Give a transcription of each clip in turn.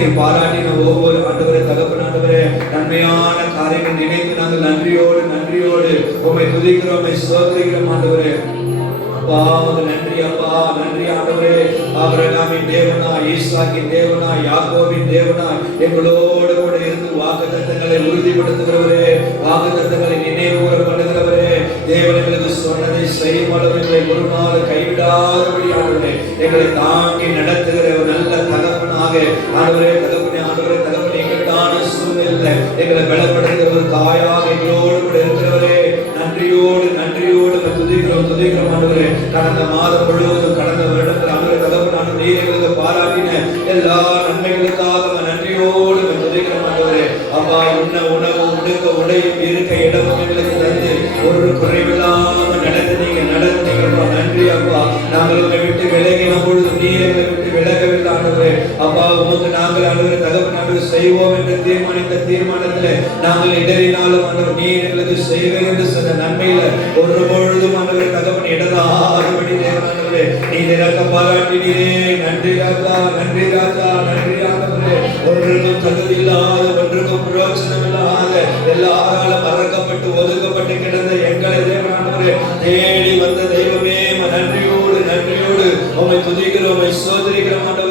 நீர் பாராட்டின ஒவ்வொரு ஆண்டவரே தகப்பனாண்டவரே நன்மையான காரியங்கள் நினைத்து நாங்கள் நன்றியோடு உம்மை துதிக்கிறோம், உம்மை ஸ்தோத்திரிக்கிறோம் ஆண்டவரே. அப்பா நன்றி அப்பா, நன்றி ஆண்டவரே. ஆபிரகாமின் தேவனாய், ஈசாக்கின் தேவனாய், யாக்கோபின் தேவனாய் எங்களோடு கூட இருந்து வாக்குத்தத்தங்களை உறுதிப்படுத்துகிறவரே, வாக்குத்தத்தங்களை நினைவு கூற பண்ணுகிறவரே, தேவனுக்கு சொன்னதை செய்யும் அளவுகளை ஒரு நாள் கைவிடாதபடி ஆண்டவரே எங்களை தாங்கி நடத்துகிற ஒரு நல்ல தகப்பனாக ஆண்டவரே, தகப்பனே எங்களுக்கான சூழ்நிலை எங்களை பலப்படுத்துகிற ஒரு தாயாக எங்களோடு கூட இருக்கிறவரே, நன்றியோடு துதிக்கிறோம் ஆண்டவரே. கடந்த மாதம் முழுவதும், கடந்த வருடத்தில் ஆண்டவரே தகப்பனான நீர் எங்களுக்கு பாராட்டின எல்லா நன்மைகளுக்காக நன்றியோடு துதிக்கிறோம் ஆண்டவரே. அப்பா உண்ண உணவு, உடுக்க உடையும், இருக்க இடமும் எங்களுக்கு தந்து ஒரு குறைவில்லாம நடத்துனீங்க. நன்றி அப்பா. நாங்கள் உங்களை விட்டு விலகின பொழுது நீர் எங்களை விட்டு விலகவில்லை ஆண்டவரே. அப்பா உமக்கு நாங்கள் ஆண்டவரே தகப்பனாண்டவரே செய்வோம் என்று தீர்மானித்த தீர்மானத்திலே நாங்கள் இடறினாலும் ஆண்டவர் நீர் எங்களுக்கு செய்வேன் என்று சொன்ன நன்மையில ஒரு பொழுதும் ஆண்டவரே தகப்பன் இடராதபடி தேவனாண்டவரே நீர் இறக்க பாராட்டினீரே. நன்றி ராஜா, நன்றி ஆண்டவரே. ஒன்றுக்கும் தகுதி இல்லாத, ஒன்றுக்கும் பிரயோஜனம் இல்லாத, எல்லாராலும் மறக்கப்பட்டு ஒதுக்கப்பட்டு கிடந்த எங்களை தேவனாண்டவரே தேடி வந்த தெய்வமே, நன்றியோடு உம்மை துதிக்கிறோம், உம்மை ஸ்தோத்திரிக்கிறோம் ஆண்டவரே.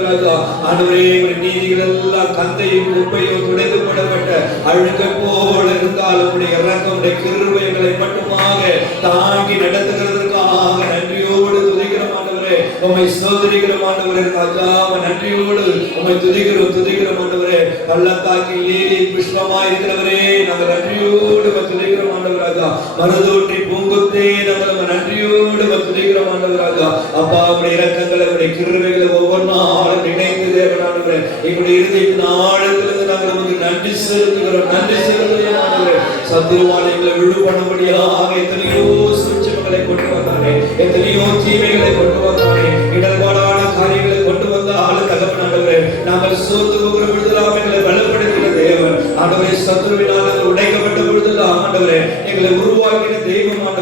ஆண்டவரே எங்கள் நீதிகள் எல்லாம் கந்தையும் குப்பையும் துடைத்து போடப்பட்ட அழுக்கை போல இருந்தாலும் உடைய இரக்கம், உடைய கிருபை எங்களை மட்டுமாக தாங்கி நடத்துகிறதற்காக நன்றியோடு துதிக்கிறோம் ஆண்டவரே, உம்மை ஸ்தோத்திரிக்கிறோம் ஆண்டவரே. ராஜா நன்றியோடு உம்மை துதிக்கிறோம் ஆண்டவரே. பள்ளத்தாக்கில் ஏறி புஷ்பமாய் இருக்கிறவரே நாங்கள் நன்றியோடு துதிக்கிறோம் ஆண்டவரே. ராஜா மருதூற்றி பூங்குத்தே நாங்கள் நன்றியோடு துதிக்கிறோம் ஆண்டவரே. ராஜா அப்பா உடைய இரக்கங்களை, உடைய கிருபைகளை ஒவ்வொரு நாளும் நினைந்து தேவனாண்டவரே எங்களுடைய இருதயத்தின் ஆழத்திலிருந்து நாங்கள் நமக்கு நன்றி செலுத்துகிறோம் ஆண்டவரே. சத்துருவான எங்களை விழு பண்ணும்படியாக எத்தனையோ சூழ்ச்சிகளை கொண்டு வந்தானே, எத்தனையோ தீமைகளை கொண்டு வந்தானே, இடர்பாடான காரியங்களை கொண்டு வந்த ஆளு தகப்பன் ஆண்டவரே. நாங்கள் சோர்ந்து போகிற பொழுதெல்லாம் எங்களை பலப்படுத்தின தேவன் ஆண்டவரே. சத்துருவினால் நாங்கள் உடைக்கப்பட்ட பொழுதெல்லாம் ஆண்டவரே எங்களை உருவாக்கின தெய்வம் ஆண்டவரே.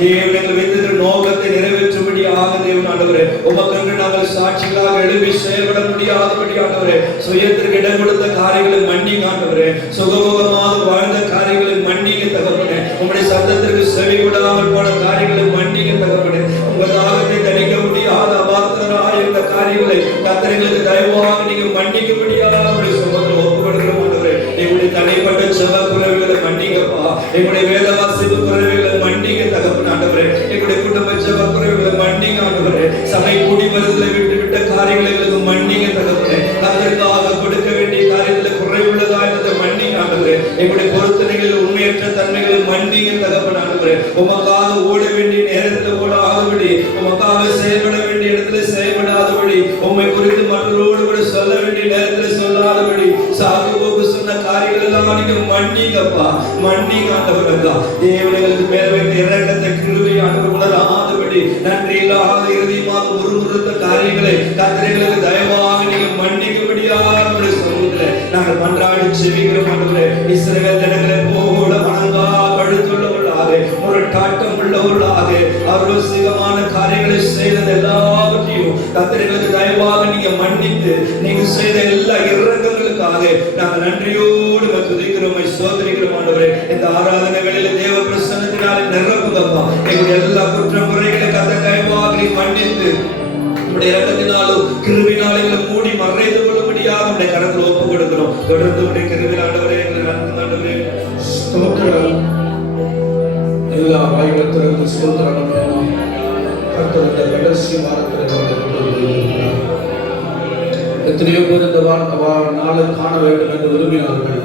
தேவன் எங்களை வைத்திருக்கிற நோக்கத்தை நிறைவேற்றும்படியாக தேவன் ஆண்டவரே உமக்கென்று நாங்கள் சாட்சிகளாக எழுப்பி செயல்பட முடியாதபடி ஆண்டவரே சுயத்திற்கு இடம் கொடுத்த காரியங்களை மன்னிங்க ஆண்டவரே. சுகமுகமாக வாழ்ந்த காரியங்களை மன்னிங்க தகப்பனே. உங்களுடைய சத்தத்திற்கு செவி கொடாமல் போன காரியங்களை மன்னிங்க தகப்பனே. உங்கள் தாகத்தை தணிக்க முடியாத அபாத்திரராக இருந்த காரியங்களை கர்த்தர்களுக்கு தயவாக நீங்க மன்னிக்க முடியாத சமூகத்தில் ஒப்பு கொடுக்கிறோம் ஆண்டவரே. எங்களுடைய தனிப்பட்ட செவ குறைவுகளை மன்னிங்கப்பா. எங்களுடைய வேத வாசிப்பு குறைவுகளை மன்னிங்க தகப்பன் ஆண்டவரே. எங்களுடைய குடும்ப செவ குறைவுகளை மன்னிங்க ஆண்டவரே. சபை கூடி வருதலை விட்ட காரியங்களை எங்களுக்கு மன்னிங்க தகப்பனே. அதற்காக கொடுக்க வேண்டிய காரியத்தில் குறைவுள்ளதா இருந்ததை மன்னிங்க ஆண்டவரே. எங்களுடைய பொருத்தனைகளில் உண்மையற்ற தன்மைகளை மன்னிங்க தகப்பன் ஆண்டவரே. உமக்காக ஓட வேண்டிய நேரத்தில் ஓடாதபடி, உமக்காக செயல்பட வேண்டிய இடத்துல செயல்படாதபடி, உம்மை குறித்து மற்றவரோடு கூட சொல்ல வேண்டிய நேரத்தில் சொல்லாதபடி, சாக்கு போக்கு சொன்ன காரியங்கள் எல்லாம் நீங்க மன்னிங்கப்பா. மன்னிங்க ஆண்டவரே. தேவனுக்கு மேல் வைத்த இரக்கத்தை கிருபை ஆண்டவர் உணராதபடி, நன்றி இல்லாத இறுதியமாக முறுமுறுத்த காரியங்களை கர்த்தர்களுக்கு தயவாக நீங்க மன்னிக்கும்படியாக சமூகத்தில் நாங்கள் மன்றாடி செபிக்கிறோம் ஆண்டவரே. இஸ்ரவேல் ஜனங்களை போல வணங்கா கழுத்துள்ளவர்களாக, முரட்டாட்டம் உள்ளவர்களாக, அரோசிகமான காரியங்களை செய்தது எல்லாவற்றையும் கர்த்தர்களுக்கு தயவாக நீங்க மன்னித்து நீங்க செய்த எல்லா இரக்கங்களுக்காக நாங்கள் நன்றியோடு துதிக்கிறோம், ஸ்தோத்திரிக்கிறோம் ஆண்டவரே. இந்த ஆராதனை வேளையில தேவ பிரசன்னத்தினாலே நிரப்புங்கப்பா. எங்களுடைய எல்லா குற்ற முறைகளை கர்த்தர் தயவாக நீ மன்னித்து உடைய இரக்கத்தினாலும் கிருபையினாலும் எங்களை மூடி மறைத்து கொள்ளும்படியாக உடைய கரத்தில் ஒப்பு கொடுக்கிறோம். தொடர்ந்து உடைய கிருபையில் ஆண்டவரே எங்களை நடத்தும் ஆண்டவரே. ஸ்தோத்திரம். எல்லா வாய்வத்திற்கு ஸ்தோத்திரம். கர்த்தர் இந்த கடைசி வாரத்தில் எத்தனையோ பேர் இந்த நாளை காண வேண்டும் என்று விரும்பினார்கள்.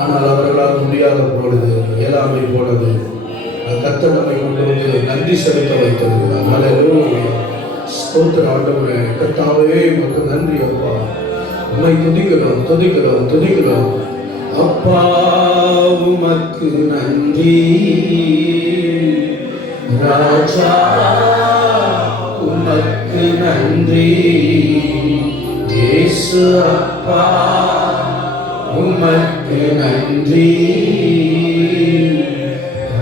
ஆனால் அவர்களால் முடியாத பொழுது, இயலாமை போனது, கர்த்தர் நம்மை கொண்டு வந்து நன்றி செலுத்த வைத்திருக்கிறார். ஹல்லேலூயா. ஸ்தோத்திரம் ஆண்டவரே. கர்த்தாவே உமக்கு நன்றி அப்பா. உம்மை துதிக்கிறோம். அப்பா உமக்கு நன்றி. ராஜா உமக்கு நன்றி. இயேசு அப்பா உமக்கு நன்றி.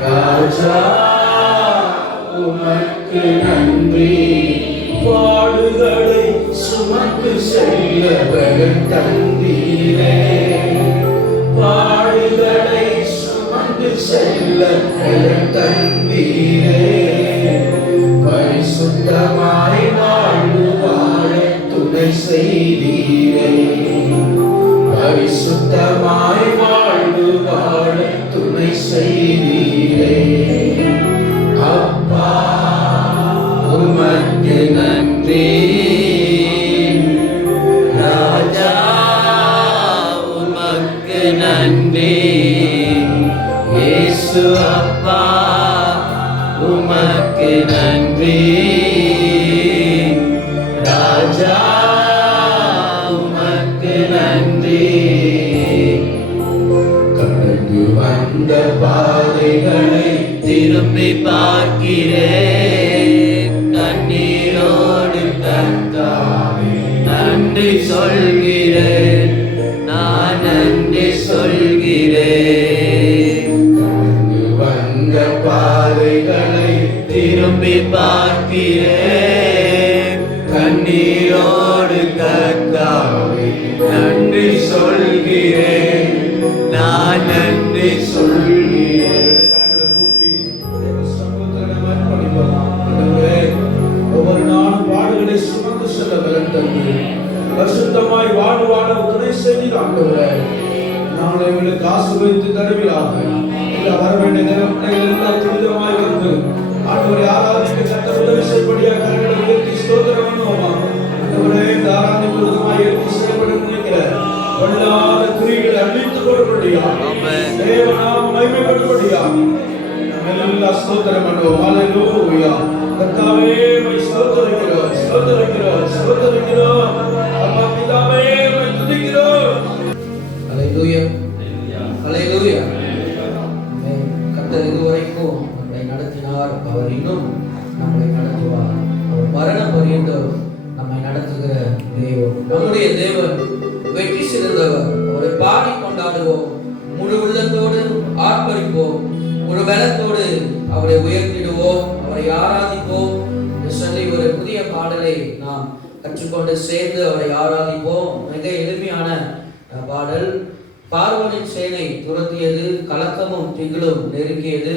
ராஜா உமக்கு நன்றி. பாடுகளை சுமந்து செல்ல பலன் தந்தீரே. பாடுகளை சுமந்து செல்ல பலன் தந்தீரே. பரிசுத்தமாய் வாழ்வு வாழ துணை செய்தீரே. பரிசுத்தமாய் வாழ்வு வாழ துணை செய்தீரே. அப்பா உமக்கு நன்றி. ராஜா உமக்கு நன்றி. இயேசு அப்பா உமக்கு நன்றி. ராஜா உமக்கு நன்றி. கடந்து வந்த பாதைகளை திரும்பி பார்க்கிறேன். கண்ணீரோடு கர்த்தாவே நன்றி சொல்கிறேன். நான் நன்றி சொல்கிறேன். கடந்து வந்த பாதைகளை திரும்பி பார்க்கிறேன். கண்ணீரோடு கர்த்தாவே நன்றி சொல்கிறேன். நான் நன்றி சொல்கிறேன். ஒவ்வொரு நாளும் பாடுகளை சுமந்து செல்ல பலன் தந்து பரிசுத்தமாய் வாழ்வாழ துணை செய்து ஆண்டவரே, நாளை எங்களுக்கு ஆசீர்வதித்து தருவீராக. எல்லா வர வேண்டிய நேரங்கள் எல்லாம் துரிதமாய் வந்து ஆண்டவரை ஆராதிக்க கத்த உதவி செய்யப்படியாக கரங்களை உயர்த்தி ஸ்தோத்திரம் பண்ணுவோமா. ஆண்டவரே, இந்த ஆராதனை துரிதமாய் எடுத்து செயல்பட நினைக்கிற வல்லாத கிரியைகளை அழித்துக் கொடுப்படியா. தேவநாமம் மகிமைப்படும்படியா எல்லாம் ஸ்தோத்திரம் பண்ணுவோம். ஹல்லேலூயா. கர்த்தாவே மை ஸ்தோத்திரிக்கிறோம், ஸ்தோத்திரிக்கிறோம், ஸ்தோத்திரிக்கிறோம். அப்பா பிதாவே மை துதிக்கிறோம். ஹல்லேலூயா, ஹல்லேலூயா. கர்த்தர் இதுவரைக்கும் நம்மை நடத்தினார். அவர் இன்னும் நம்மை நடத்துவார். அவர் மரண பரியந்தம் நம்மை நடத்துகிற தேவன். நம்முடைய தேவன் வெற்றி சிறந்தவர். அவரை பாடி கொண்டாடுவோம். முழு உள்ளத்தோடு ஆர்ப்பரிப்போம். முழு பலத்தோடு அவரை உயர்த்திடுவோம். அவரை ஆராதிப்போம் என்று சொல்லி ஒரு புதிய பாடலை நாம் கற்றுக்கொண்டு சேர்ந்து அவரை ஆராதிப்போம். மிக எளிமையான பாடல். பார்வோனின் சேனை துரத்தியது, கலக்கமும் திகிலும் நெருங்கியது.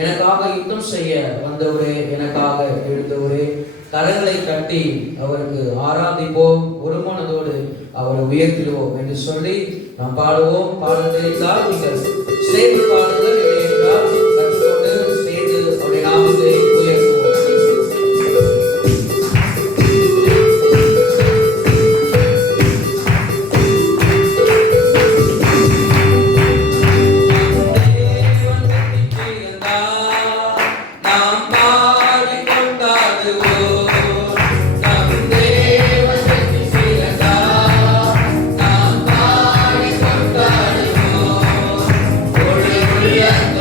எனக்காக யுத்தம் செய்ய வந்தவரே, எனக்காக எழுந்தவரே. கரங்களை தட்டி அவருக்கு ஆராதிப்போம். ஒரு மனதோடு அவரை உயர்த்திடுவோம் என்று சொல்லி நாம் பாடுவோம். பாடல் தெரிந்தால் நீங்கள் சேர்ந்து பாடுங்கள். என்றால் கற்றுக்கொண்டு சேர்ந்து அவருடைய நாமத்தை உயர்த்துவோம். Yeah.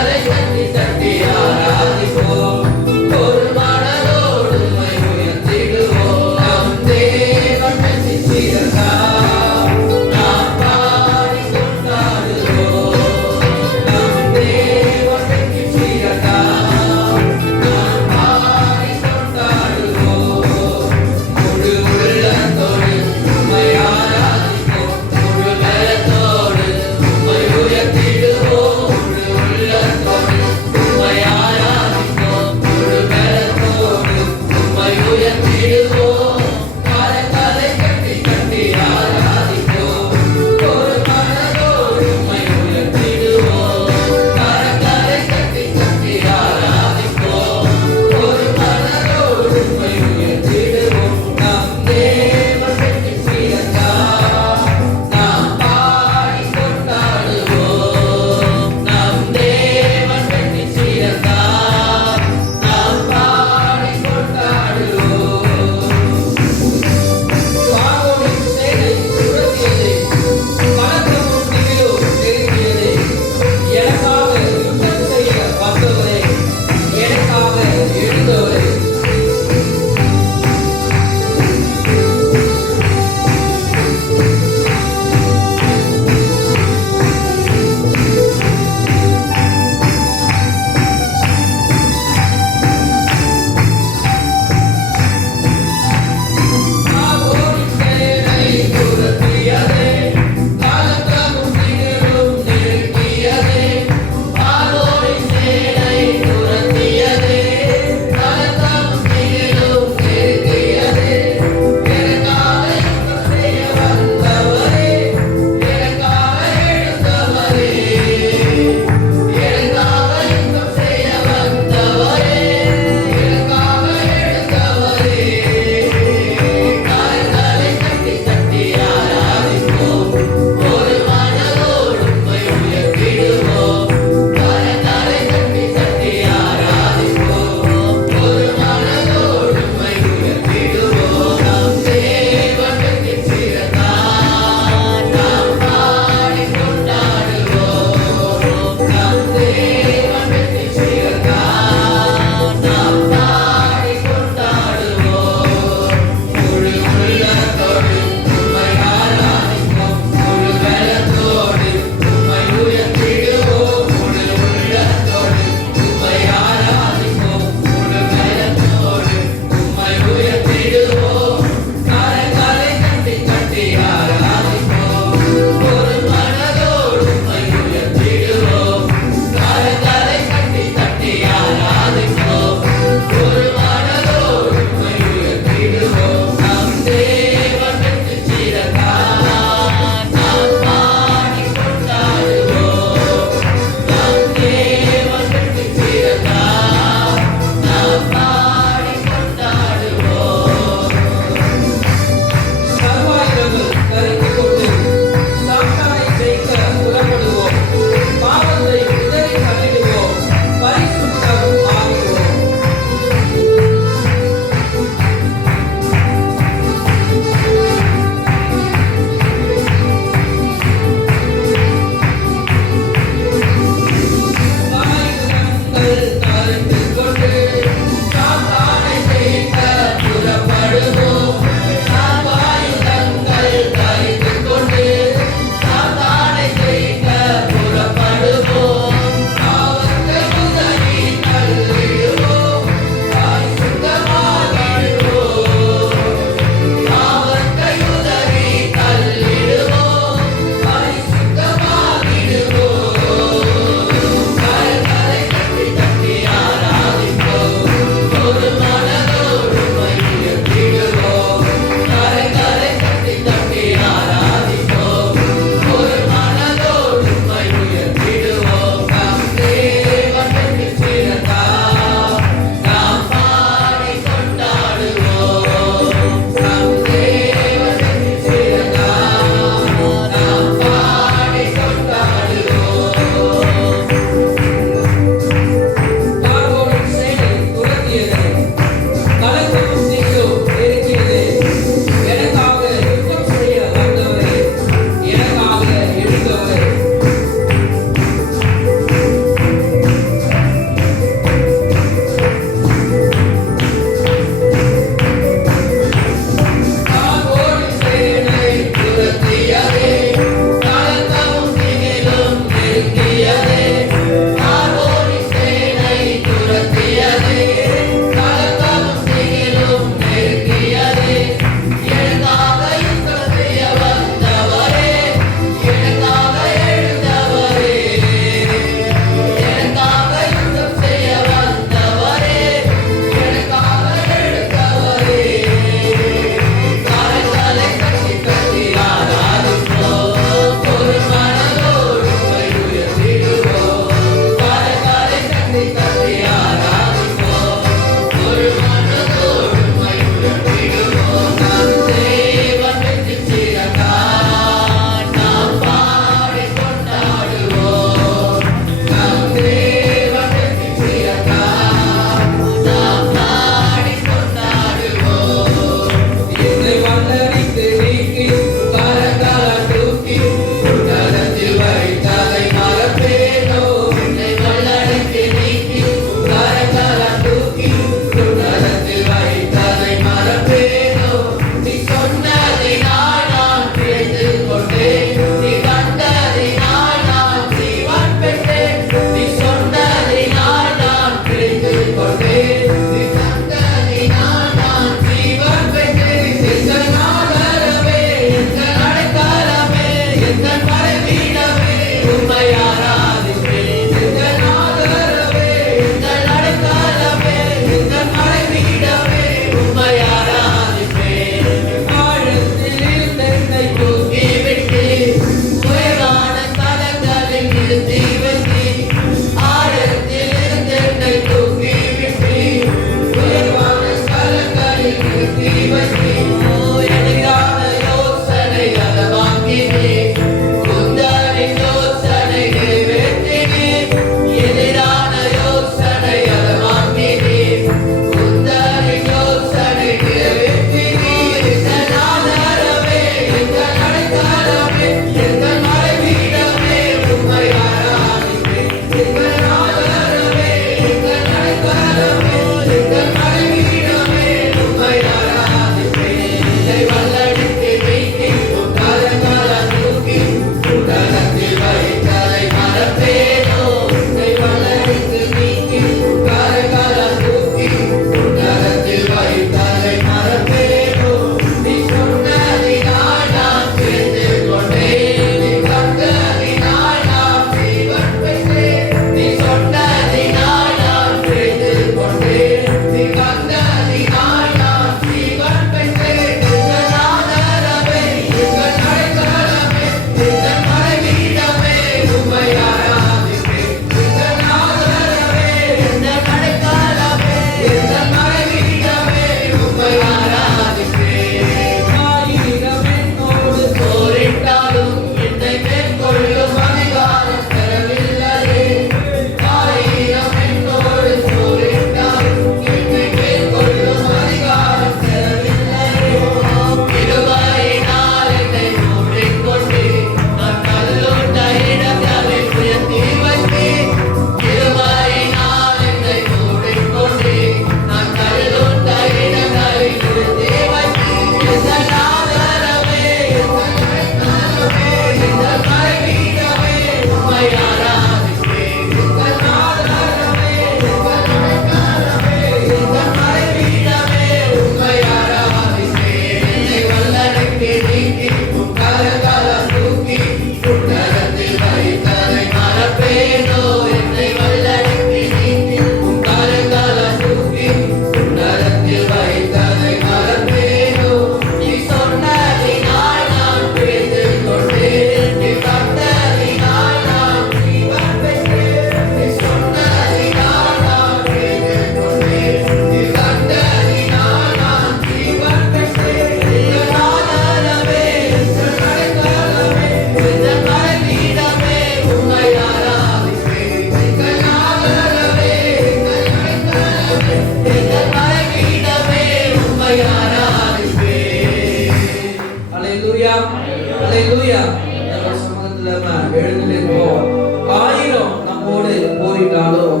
ஹalleluya நம்ம சமூகத்துல நம்ம எழுந்திருப்போம். 1000 நம்மோடு போரிட்டாலும்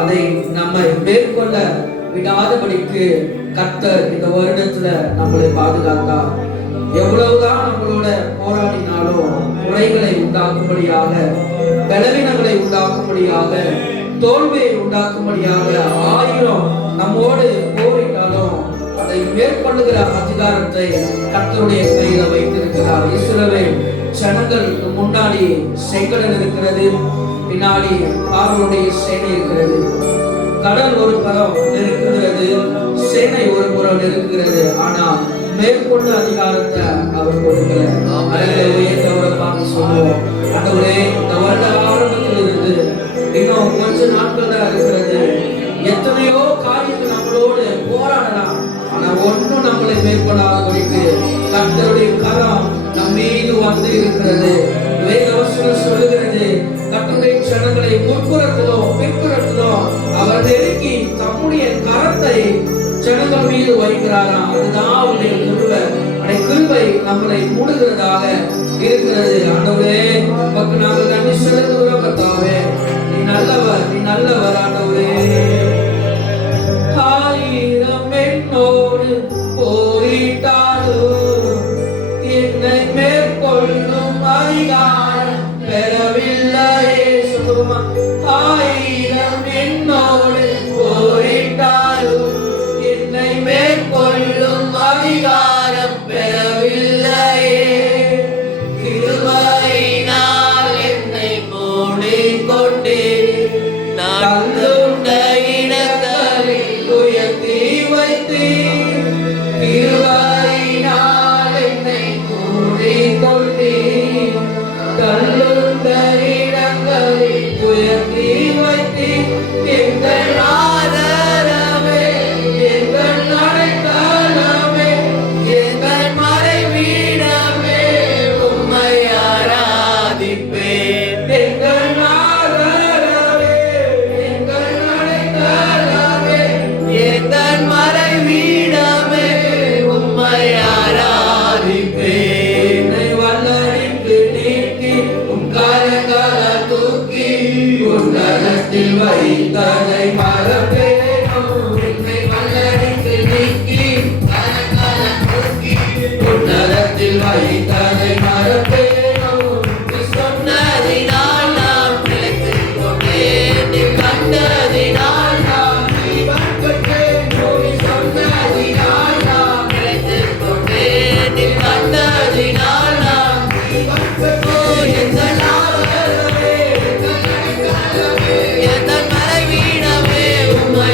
அதை நம்மை மேற்கொள்ள விடாதபடிக்கு கர்த்தர் இந்த வருடத்துல நம்மளை பாதுகாத்தார். எவ்வளவுதான் நம்மளோட போராடினாலும் குறைகளை உண்டாக்கும்படியாக, பலவீனங்களை உண்டாக்கும்படியாக, தோல்வியை உண்டாக்கும்படியாக 1000 நம்மோடு போரிட்டாலும் அதை மேற்கொள்ளுகிற அதிகாரத்தை கர்த்தருடைய கையில வைத்திருக்கிறார். இஸ்ரவேல் ஜனங்களுக்கு முன்னாடி செங்கடல் இருக்கிறது, பின்னாடி பார்வோனுடைய சேனை இருக்கிறது. கடல் ஒரு புறம் இருக்கிறது, சேனை ஒரு புறம் இருக்கிறது. ஆனா மேற்கொண்ட அதிகாரத்தை அவர் கொடுக்கல. உயர்ந்தவரை பார்த்து சொல்லுவோம், ஆண்டவரே இந்த வருட ஆரம்பத்தில் இருந்து இன்னும் கொஞ்ச நாட்கள் தான் இருக்கிறது. எத்தனையோ காரியங்கள் நம்மளோடு போராடலாம், ஆனா ஒன்னும் நம்மளை மேற்கொள்ளாதபடிக்கு கர்த்தருடைய கரம் நம் மீது வந்து இருக்கிறது. வேதவசனம் சொல்லுகிறது, கர்த்தருடைய ஜனங்களை முன்புறத்திலோ பின்புறத்திலோ அவர் நெருக்கி தம்முடைய கரத்தை ஜனங்கள் மீது வைக்கிறாராம். அதுதான் அவருடைய கிருபை. அந்த கிருபை நம்மளை மூடுகிறதாக இருக்கிறது. ஆண்டவரே உமக்கு நாங்கள் நன்றி செலுத்துகிறோம். கர்த்தாவே நீ நல்லவர், நீ நல்லவர். ஆண்டவரே 1000 என்னோடு போரிட்டாலும் என்னை மேற்கொள்ளும் அதிகாரம் பெறவில்லையே. சொல்லுமா, 1000 என்னோடு போரிட்டாலும் என்னை மேற்கொள்ளும் அதிகாரம் பெறவில்லையே. கிருபையினால் என்னை மூடிக்கொண்டே தள்ளுண்ட இடங்களில் உயர்த்தி வைத்தீர். கிருபையினால் என்னை மூடிக்கொண்டீர், தள்ளுண்ட இடங்களில் உயர்த்தி வைத்தீர். எங்கள் ஆதரவே, எங்கள் அடைக்கலமே, எங்கள் மறைவிடமே, உம்மை ஆராதிப்பேன். எங்கள் ஆதரவே, எங்கள் அடைக்கலமே, எங்கள் மறைவிடமே, உம்மை ஆராதிப்பேன். என்னை வல்லடிக்கு நீக்கி உம் கரங்களை தூக்கி உன்னதத்தில் வைத்ததை மறப்பேனோ. என்னை வல்லடிக்கு நீக்கி கரங்களை தூக்கி உன்னதத்தில் வைத்ததை மறப்பேனோ. நீ சொன்னதினால் நான் பிழைத்துக் கொண்டேன், நீ கண்டதினால் நான் ஜீவன் பெற்றேன். நீ சொன்னதினால் நான் பிழைத்துக் கொண்டேன், நீ கண்டதினால் நான் ஜீவன் பெற்றேன். எங்கள் ஆதரவே, எங்கள் அடைக்கலமே, எங்கள் மறைவிடமே, உம்மை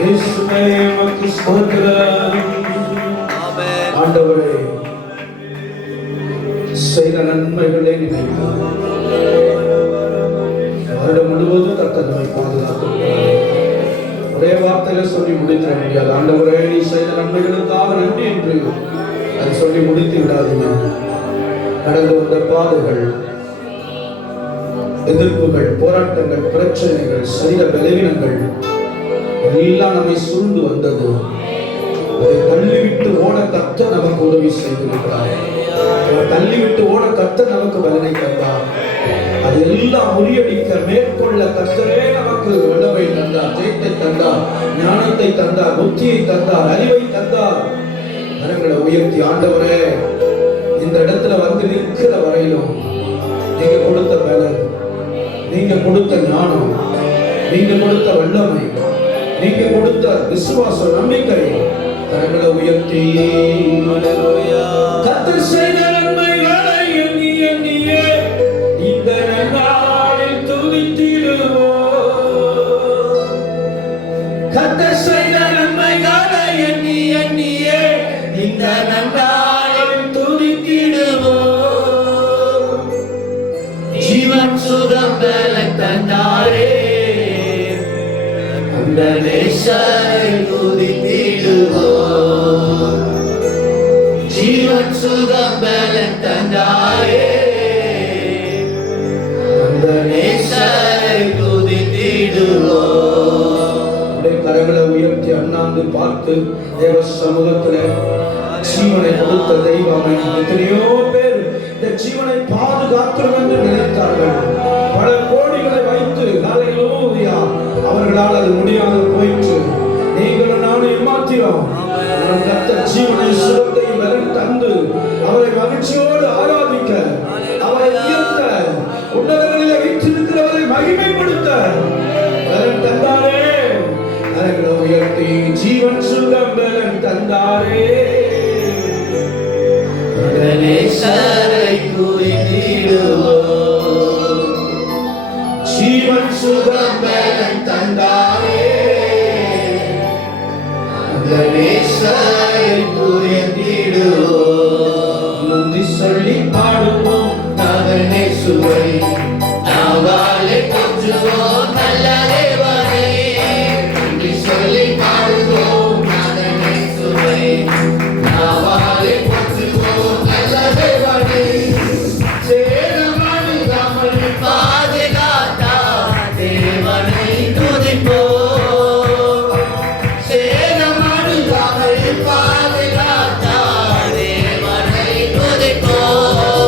இயேசுவே உமக்கு ஸ்தோத்திரம். ஆண்டவரே செய்த நன்மைகளை நினைத்து வருடம் முழுவதும் கர்த்தர் நம்மை பாதுகாக்கிறார். ஒரே வார்த்தையில சொல்லி முடித்திட முடியாது. ஆண்டவரே நீ செய்த நன்மைகளுக்காக நன்றி என்று அது சொல்லி முடித்து விடாதீங்க. கடந்து வந்த பாதைகள், எதிர்ப்புகள், போராட்டங்கள், பிரச்சனைகள், சரீர பலவீனங்கள் எல்லாம் நம்மை சூழ்ந்து வந்தது. அதை தள்ளிவிட்டு ஓட கர்த்தர் நமக்கு உதவி செய்திருக்கிறார். தள்ளிவிட்டு ஓட கர்த்தர் நமக்கு பலனை தந்தார். அது எல்லாம் முறியடிக்க மேற்கொள்ள கர்த்தரே நமக்கு வல்லமை தந்தார், ஜெயத்தை தந்தார், ஞானத்தை தந்தார், புத்தியை தந்தார், அறிவை தந்தார். கரங்களை உயர்த்தி ஆண்டவரே இந்த இடத்துல வந்து நிற்கிற வரையிலும் நீங்க கொடுத்த பலன், நீங்க கொடுத்த ஞானம், நீங்க கொடுத்த வல்லமை, நீங்க கொடுத்த விசுவாச நம்பிக்கை, கரங்களை உயர்த்தி கர்த்தர் செய்த நன்மைகளை எண்ணி எண்ணியே இந்த நாளில் துதித்திடுவோம். கர்த்தர் செய்த நன்மைகளை எண்ணி எண்ணியே இந்த நாளில் துதித்திடுவோம். ஜீவன் சுகம் பலன் தந்தாரே, அந்த நேசரை துதித்திடுவோம். ஜீவன் சுகம் பலன் தந்தாரே, அந்த நேசரை துதித்திடுவோம். கரங்களை உயர்த்தி அண்ணாந்து பார்த்து தேவ சமூகத்திலே ஜீவனை கொடுத்த தெய்வமே, எத்தனையோ பேர் இந்த ஜீவனை பாதுகாக்கிறோம் என்று நினைத்தார்கள். பல கோடிகளை வைத்து ஹல்லேலூயா அவர்களால் அது முடியாது போயிற்று. நீங்களும் நானும் ஏமாத்திரோம். கர்த்தர் ஜீவனை சுகத்தை பலன் தந்து அவரை மகிழ்ச்சியோடு ஆராதிக்க, அவரை உயர்த்த, உன்னதங்களிலே வீற்றிருக்கிறவரை மகிமைப்படுத்த பலன் தந்தாரே. கரங்களை உயர்த்தி ஜீவன் சுகம் பலன் தந்தாரே. நேசரை துதித்திடுவோம். ஜீவன் சுகம் பலன் தந்தாரே, அந்த நேசரை துதித்திடுவோம். நன்றி சொல்லி பாடுவோம் நாதனே சுவை, நாவாலே போற்றுவோம் நல்ல தேவனை. நன்றி சொல்லி பாடுவோம் நாதனே சுவை, நாவாலே போற்றுவோம் நல்ல தேவனை. சேதமடையாமல் பாதுகாத்தார் தேவனை துதிப்போம். சேதமடையாமல் பாதுகாத்தார் தேவனை துதிப்போம்.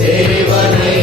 தேவனை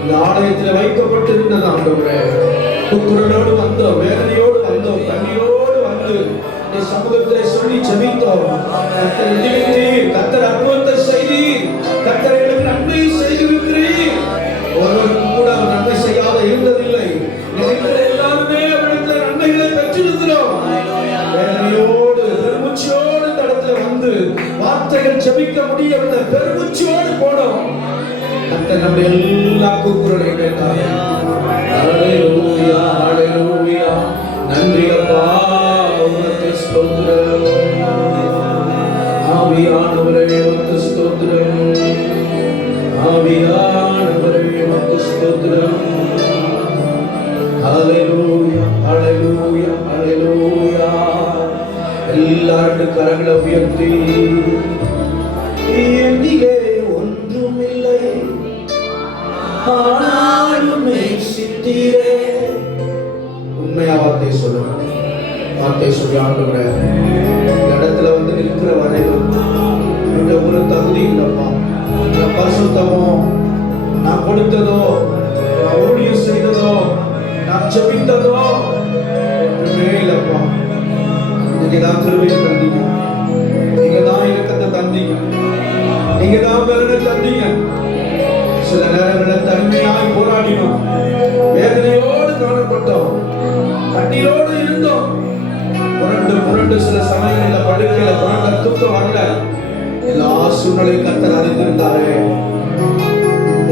இந்த ஆலயத்தில் வைக்கப்பட்டிருந்தது ஆண்டவரே. குக்குரலோடு வந்தோம், வேதனையோடு வந்தோம், கண்ணீரோடு வந்து இந்த சமூகத்திலே சொல்லி ஜெபித்தோம். கர்த்தர் விடுவித்தீர், கர்த்தர் அற்புதத்தை செய்தீர், கர்த்தர் எங்களுக்கு நன்மை செய்திருக்கிறீர். ஒருவருக்கும் கூட அவர் நன்மை செய்யாத இருந்ததில்லை. நினைக்கிற எல்லாருமே அவரிடத்தில் நன்மைகளை பெற்றிருக்கிறோம். வேதனையோடு பெருமூச்சோடு இந்த இடத்துல வந்து வார்த்தைகள் ஜெபிக்க முடியவில்லை, பெருமூச்சோடு போனோம். கர்த்தர் நம்முடைய எல்லா கூக்குரலை கேட்டார். ஹல்லேலூயா, ஹல்லேலூயா. நன்றி அப்பா, உமக்கு ஸ்தோத்திரம். ஆவியானவரே உமக்கு ஸ்தோத்திரம், ஆவியானவரே உமக்கு ஸ்தோத்திரம். ஹல்லேலூயா, ஹல்லேலூயா, ஹல்லேலூயா. எல்லாரும் கரங்களை உயர்த்தி என்னிலே ஒன்றுமில்லை ஆனாலும் நேசித்தீரே. உண்மையா வார்த்தை சொல்லுங்க, வார்த்தை சொல்லி ஆண்டவரே இந்த இடத்துல வந்து நிற்கிற வரையில் இந்த ஒரு தகுதி இல்லப்பா. நான் பரிசுத்தமோ, நான் கொடுத்ததோ, நான் ஊழியம் செய்ததோ, நான் ஜெபித்ததோ ஒன்றுமே இல்லப்பா. நீங்க தான் கிருபையை தந்தீங்க, நீங்க தான் இரக்கத்தை தந்தீங்க, நீங்க தான் கருணை தந்தீங்க. சில நேரங்களில் தனிமையாய் போராடினோம், வேதனையோடு காணப்பட்டோம், கண்ணீரோடு இருந்தோம், புரண்டு சில சமயங்களில் படுக்கையில புரண்ட தூக்கம் வரல. எல்லா சூழ்நிலையும் கர்த்தர் அறிந்திருந்தாரே,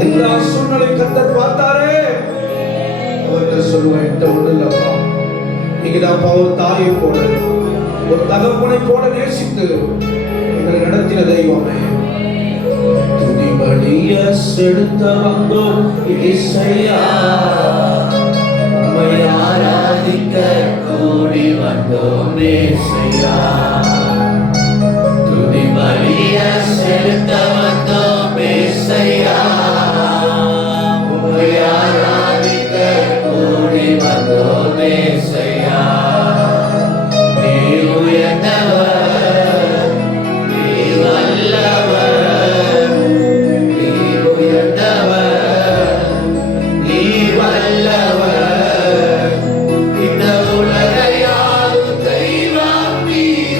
எல்லா சூழ்நிலையும் கர்த்தர் பார்த்தாரே. அவர்கிட்ட சொல்லுவேன், என்கிட்ட ஒண்ணு இல்லப்பா, நீங்கதான் ஒரு தாயை போல, ஒரு தகப்பனை போல நேசித்து எங்களை நடத்தின தெய்வமே. துதிபலிய செலுத்த வந்தோம் இசையா, உம்மை ஆராதிக்க கூடி வந்தோம் இசையா. துதிபலிய செலுத்த வந்தோம் இசையா, உம்மை ஆராதிக்க கூடி வந்தோம் இசையா. நீ உயர்ந்தவர், நீ வல்லவர், நீ உயர்ந்தவர், நீ வல்லவர். இந்த உலகையாளும் தெய்வம் நீர்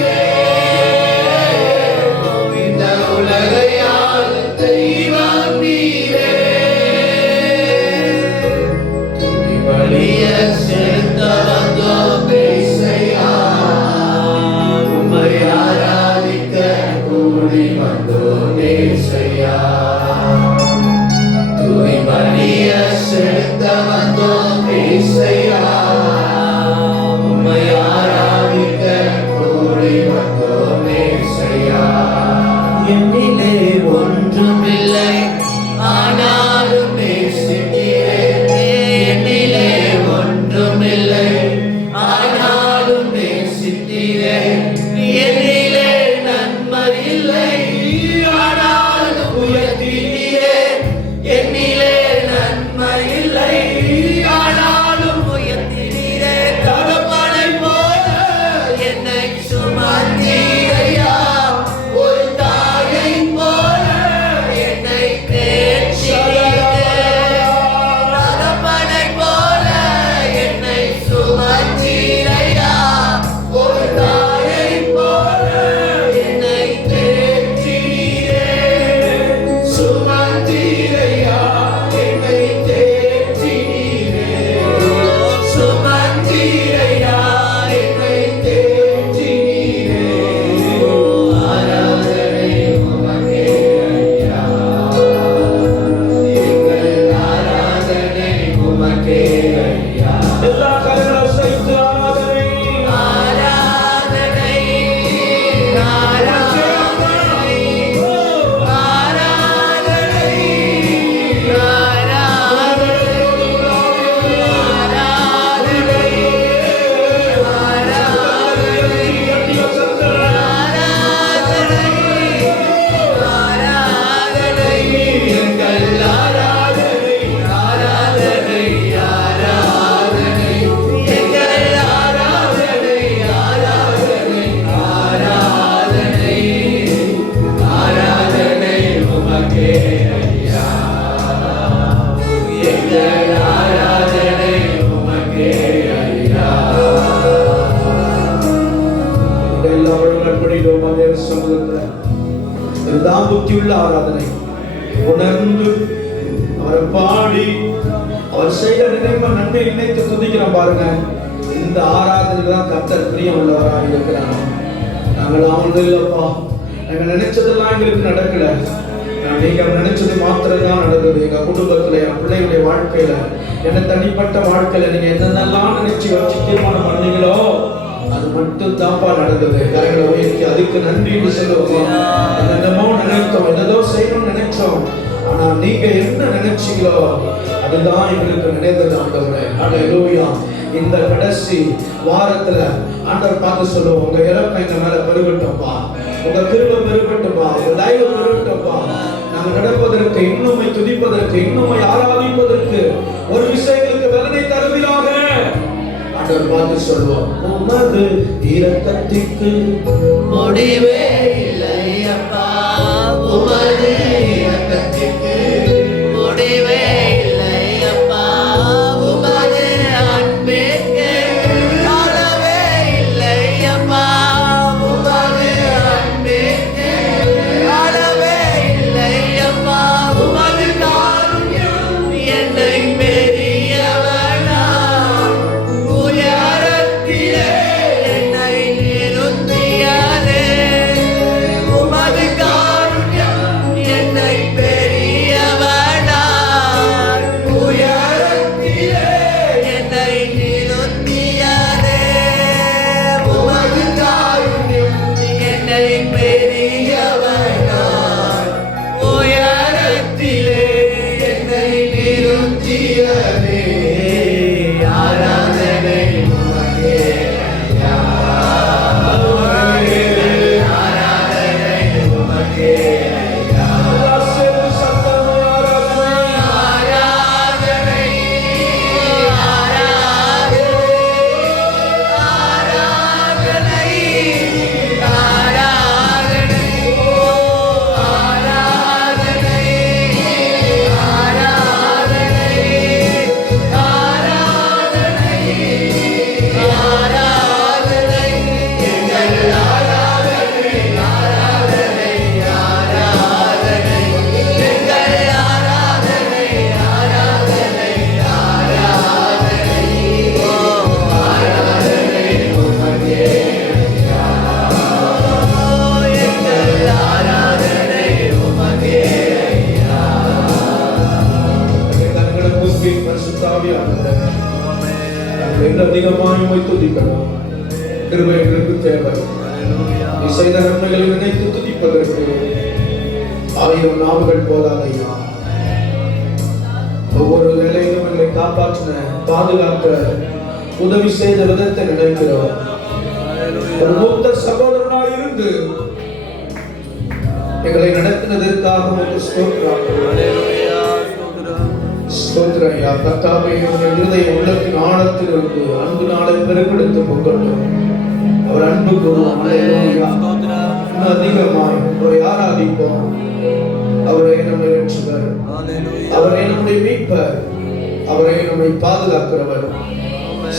அதுதான் புத்தியுள்ள ஆராதனை. உணர்ந்து அவரை பாடி அவர் செய்த நன்மை நினைத்து துதிக்கிறோம் பாருங்க. இந்த ஆராதனை தான் கர்த்தர் பிரியம் உள்ளவராக இருக்கிறாங்க. நாங்கள் அவனது இல்லப்பா, நாங்க நினைச்சதெல்லாம் எங்களுக்கு நடக்கல, நீங்க நினைச்சது மாத்திரம் தான் நடந்தது. எங்க குடும்பத்துல, என் பிள்ளைகளுடைய வாழ்க்கையில, என்ன தனிப்பட்ட வாழ்க்கையில நீங்க என்னென்னலாம் நினைச்சு வச்சு தீர்மானம் பண்ணீங்களோ அது மட்டும் தான்ப்பா நடந்தது. கரைகளை உயர்த்தி அதுக்கு நன்றின்னு சொல்லுவோம். என்னென்னமோ நினைத்தோம், என்னதோ செய்யணும்னு நினைச்சோம், ஆனா நீங்க என்ன நினைச்சீங்களோ அதுதான் எங்களுக்கு நினைத்தது ஆண்டவரே. ஹல்லேலூயா. இந்த கடைசி வாரத்துல ஆண்டவர் பார்த்து சொல்லுவோம், உங்க இறப்பை எங்க மேல பெருகட்டும்பா, உங்க கிருபை பெருகட்டும்பா, உங்க தயவு பெருகட்டும்பா. நாங்கள் நடப்பதற்கு, இன்னுமை துதிப்பதற்கு, இன்னுமை ஆராதிப்பதற்கு ஒரு விஷயங்களுக்கு வேதனை தருவீராக. ஆண்டவர் பார்த்து சொல்லுவோம், உமது இரக்கத்திற்கு முடிவே இல்லை அப்பா, உமது இரக்கத்திற்கு முடிவே இல்லை அப்பா, உமது அன்பிற்கு அளவே இல்லை அப்பா, உமது அன்பிற்கு அளவே இல்லை அப்பா, உமது காருண்யம் என்னை பெரியவனா உயரத்திலே என்னை நிறுத்தியதே, உமது காருண்யம் என்னை பெரியவனா உயரத்திலே என்னை நிறுத்தியதே, உமது காருண்யம் என்னை பெரியவனா உயரத்திலே என்னை நிறுத்தியதே. ஆராதனை உமக்கே ஐயா, ஆராதனை உமக்கே ஐயா, ஆராதனை ஆராதனை ஆராதனை ஆராதனை ஆராதனை அதிகமாய் உம்மை துதிக்கிறோம். கிருபை எங்களுக்கு தேவை. நீ செய்த நன்மைகளை நினைத்து துதிப்பதற்கு 1000 நாவுகள் போதாதையா. ஒவ்வொரு வேலையிலும் எங்களை காப்பாற்றின, பாதுகாக்க உதவி செய்த விதத்தை நினைக்கிறோம். ஒரு மூத்த சகோதரனாய் இருந்து எங்களை நடத்தினதற்காக உங்களுக்கு ஸ்தோத்திரம். ஸ்தோத்திரம் ஐயா. கர்த்தாவே, உங்கள் இருதய உள்ளத்தின் ஆழத்தில் இருந்து அன்பு நாளை பெருக்கெடுத்து பொங்கட்டும். அவர் அன்பு கூறுவோம். இன்னும் அதிகமாய் அவரை ஆராதிப்போம். அவரை நம்மை ரட்சிப்பர், அவரை நம்முடைய மீட்பர், அவரை நம்மை பாதுகாக்கிறவர்.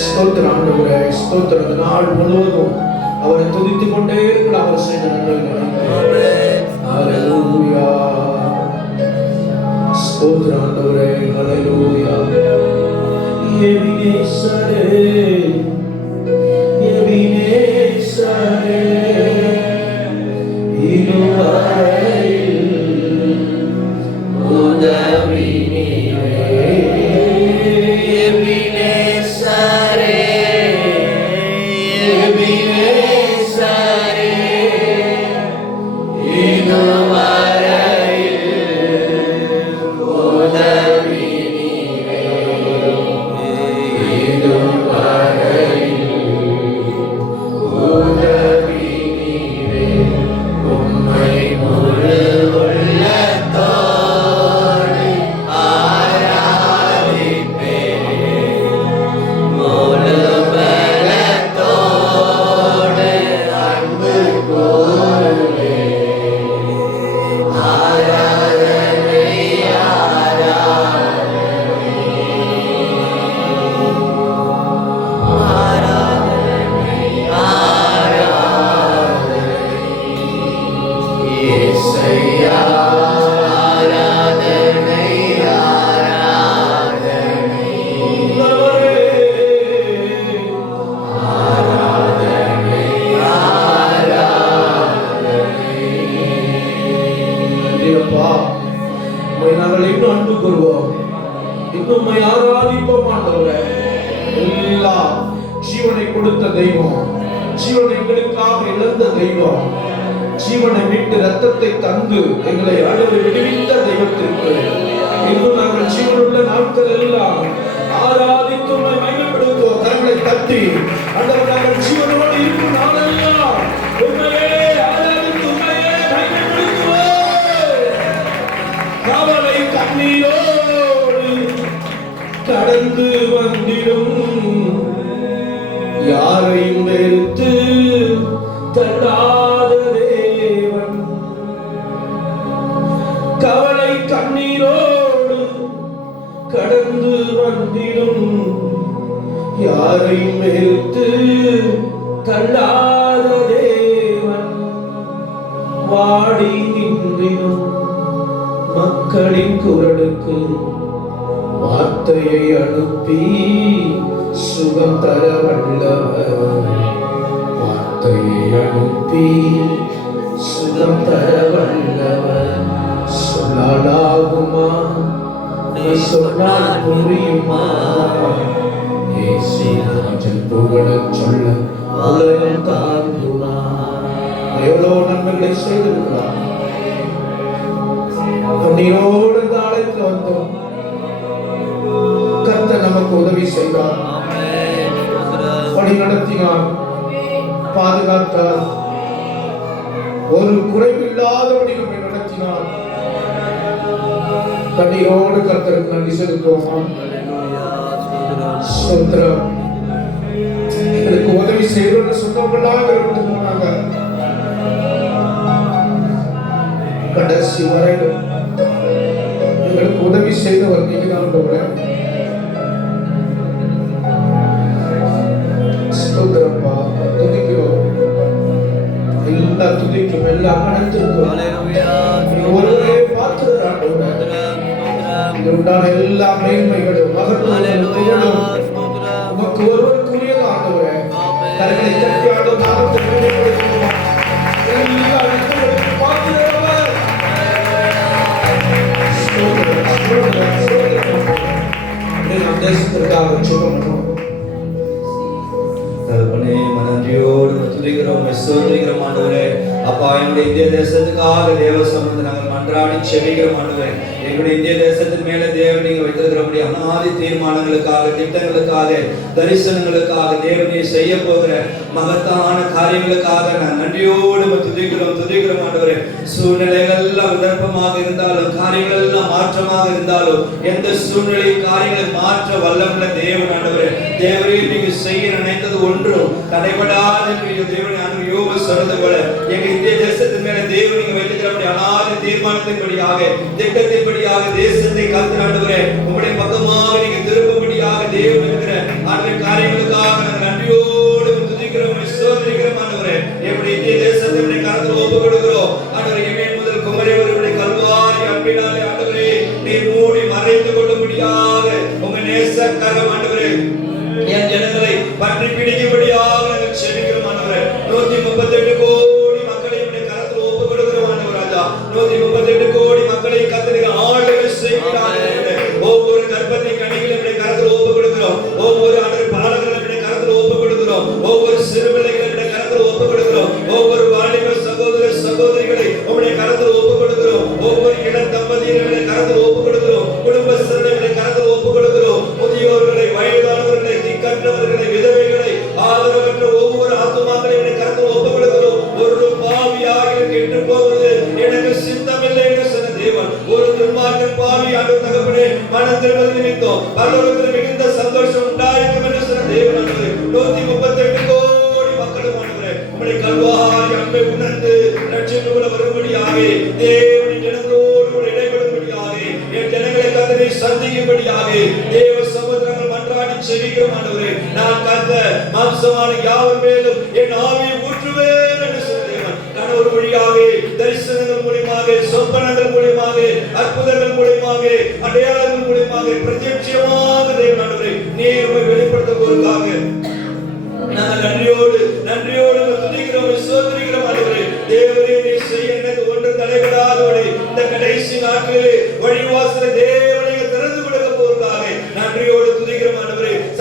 ஸ்தோத்திரம் ஆண்டவரே, ஸ்தோத்திரம். இந்த நாள் முழுவதும் அவரை துதித்துக் கொண்டே இருக்கலாம். அவர் செய்த நன்மைகளை. ஹல்லேலூயா. ஸ்தோத்திரம் ஆண்டவரே. ஹல்லேலூயா. எபினேசரே, எபினேசரே, இதுவரையில் உதவி நீரே. எபினேசரே, எபினேசரே, இதுவரையில் உதவி நீரே. இதுவரையில் ஆராதிப்போம் ஆண்டவரே. எல்லா ஜீவனை கொடுத்த தெய்வம், ஜீவனை எங்களுக்காக இழந்த தெய்வம், ஜீவனை விட்டு ரத்தத்தை தந்து எங்களை அழுது விடுவித்த தெய்வத்திற்கு இன்னும் நாங்கள் ஜீவனுள்ள நாட்கள் எல்லாம் ஆராதித்து மகிமைப்படுத்துவோம். கரங்களை தட்டி ஆண்டவர் நாங்கள் ஜீவனோடு இருக்கும் நாளெல்லாம் உண்மையே ஆராதித்து உண்மையே மகிமைப்படுத்துவோம். கவலை கண்ணீரோடு கடந்து வந்திடும் யாரையும் வெறுத்து தள்ளாத தேவன், கவலை கண்ணீரோடு கடந்து வந்திடும் யாரையும் வெறுத்து தள்ளாத தேவன், வாடி நின்றிடும் மக்களின் குரலுக்கு வார்த்தையை அனுப்பி சுகம் தர வல்லவர், வார்த்தையை அனுப்பி சுகம் தர வல்லவர். சொல்லாலாகுமா நீ சொன்னால் புரியுமா? இயேசுவின் புகழச் சொல்ல உலகம் தாங்குமா? எவ்வளவு நன்மைகளை செய்திருக்கிறார். கண்ணீரோடு இந்த ஆலயத்தில் வந்தோம். கர்த்தர் நமக்கு உதவி செய்தார், வழி நடத்தினார், பாதுகாத்தார், ஒரு குறைவில்லாதபடி நம்மை நடத்தினார். கண்ணீரோடு கர்த்தருக்கு நன்றி செலுத்துவோமா? ஸ்தோத்திரம். எங்களுக்கு உதவி செய்யணும்னு சொன்னவங்களாக விட்டு போனாங்க. கடைசி வரையிலும் எங்களுக்கு உதவி செய்தவர் நீங்க தான். ஸ்தோத்திரப்பா, துதிக்கிறோம். எல்லா துதிக்கும் எல்லா கணத்திற்கும் ஒருவரே பார்த்துறாங்க. உண்டான எல்லா மேன்மைகளும் மகத்துவங்களும் புகழும் உமக்கு ஒருவருக்குரியது ஆண்டவரே. கரங்களை தட்டி ஆண்டவர் நாமத்தை மேன்மைப்படுத்துவோம். எல்லா இடங்களிலும் பார்க்கிறவர். ஸ்தோத்திரம், ஸ்தோத்திரம், ஸ்தோத்திரம். நம் தேசத்திற்காக ஜெபம் பண்ணுவோம். தகப்பனே, நன்றியோடு துதிக்கிறோம், ஸ்தோத்திரிக்கிறோம் ஆண்டவரே. அப்பா, எங்களுடைய இந்திய தேசத்துக்காக தேவ சமூகத்தை நாங்கள் மன்றாடி செபிக்கிறோம் ஆண்டவரே. எங்களுடைய இந்திய தேசத்தின் மேல தேவன் நீங்க வைத்திருக்கிறபடி அநாதி தீர்மானங்களுக்காக, திட்டங்களுக்காக, தரிசனங்களுக்காக, தேவன் நீ செய்ய போகிற மகத்தான காரியங்களுக்காக நான் நன்றியோடு துதிக்கிறோம், துதிக்கிறோம் ஆண்டவரே. சூழ்நிலைகள் எல்லாம் விதர்ப்பமாக இருந்தாலும், காரியங்கள் எல்லாம் மாற்றமாக இருந்தாலும், எந்த சூழ்நிலை காரியங்களை மாற்ற வல்லமுள்ள தேவன் ஆண்டவரே. தேவரே, நீங்க செய்ய நினைத்தது ஒன்றும் தடைபடாத தேவனை அன்று யோபு சொன்னது போல எங்க இந்திய தேசத்தின் மேல தேவன் நீங்க வைத்திருக்கிறபடி அநாதி தீர்மானத்தின்படியாக, திட்டத்தின்படியாக தேசத்தை கர்த்தர் ஆண்டவரே உம்முடைய பக்கமாக நீங்க திரும்பும்படியாக தேவன் இருக்கிற ஆண்டவரே காரியங்களுக்காக நாங்கள் நன்றியோடு துதிக்கிறோம், ஸ்தோத்திரிக்கிறோம் ஆண்டவரே. எப்படி இந்திய தேசத்தை உடைய கரத்தில் ஒப்புக் கொடுக்கிறோம் ஆண்டவரே. இமேன் முதல் குமரி வரை கல்வாரி அன்பினாலே ஆண்டவரே நீர் மூடி மறைத்துக் கொள்ளும்படியாக உங்க நேசக்கரம் ஆண்டவரே என் ஜனங்களை பற்றி பிடிக்கும்படியாக நாங்கள் செபிக்கிறோம் ஆண்டவரே. 138 கோடி மக்களை உடைய கரத்தில் ஒப்புக் கொடுக்கிறோம் ஆண்டவர் ராஜா. 138 கோடி மக்களை கர்த்தர் ஆளுகை செய்கிறார். ஒவ்வொரு கர்ப்பத்தை கனிகளை உடைய கரத்தில் ஒப்புக் கொடுக்கிறோம். ஒவ்வொரு ஆண்டவர் பாலகர்களை உடைய கரத்தில் ஒப்புக் கொடுக்கிறோம். ஒவ்வொரு சிறுபிள்ளைகளை உடைய கரத்தில் ஒப்புக் கொடுக்கிறோம். ஒவ்வொரு வாலிப சகோதர சகோதரிகளை உடைய கரத்தில் ஒப்புக் கொடுக்கிறோம். ஒவ்வொரு இளம் தம்பதியர்களை கரத்தில் ஒப்புக் கொடுக்கிறோம். குடும்பஸ்தர்களை கரத்தில் ஒப்புக் கொடுக்கிறோம். முதியோர்களை, வயதானவர்களை, திக்கற்றவர்களை, விதவைகளை, ஆதரவற்ற ஒவ்வொரு ஆத்துமாக்களை கரத்தில் ஒப்புக் கொடுக்கிறோம். ஒரு பாவியாக கெட்டு போவது எனக்கு சித்தமில்லை என்று சொன்ன தேவன் ஒரு துன்மார்க்கன் பாவி ஆண்டவர் தகப்பனே மனம் திரும்புவது நிமித்தம் பரலோகத்தில் மிகுந்த சந்தோஷம் உண்டாயிருக்கும் என்று சொன்ன தேவன் ஆண்டவரே. 138 கோடி மக்களும் ஆண்டவரே உம்முடைய கல்வாரி அன்பை உணர்ந்து ரட்சிப்புக்குள்ள வரும்படியாக தேவனின் ஜனங்களோடு இடைபடும்படியாக என் ஜனங்களை கர்த்தரை சந்திக்கும்படியாக தேவ சமுத்திரங்கள் மன்றாடி செபிக்கிறோம் ஆண்டவரே. நான் கர்த்தர் மாம்சமான யாவர் மேலும் என் ஆவியை ஊற்றுவேன் என்று சொன்ன தேவன் கனவு வழியாக, தரிசனங்கள் மூலமாக, சொப்பனங்கள் மூலமாக, அற்புதங்கள் மூலமாக, அடையாளங்கள் மூலமாக, பிரத்யட்சமாக தேவன் ஆண்டவரே நீர் உம்மை வெளிப்படுத்த போவதற்காக நாங்கள் நன்றியோடு துதிக்கிறோம், ஸ்தோத்திரிக்கிறோம் ஆண்டவரே. தேவரே நீர் செய்ய எனக்கு ஒன்று தடைபடாதபடி இந்த கடைசி நாட்களிலே வழிவாசலை தேவனை திறந்து கொடுக்க போவதற்காக நன்றியோடு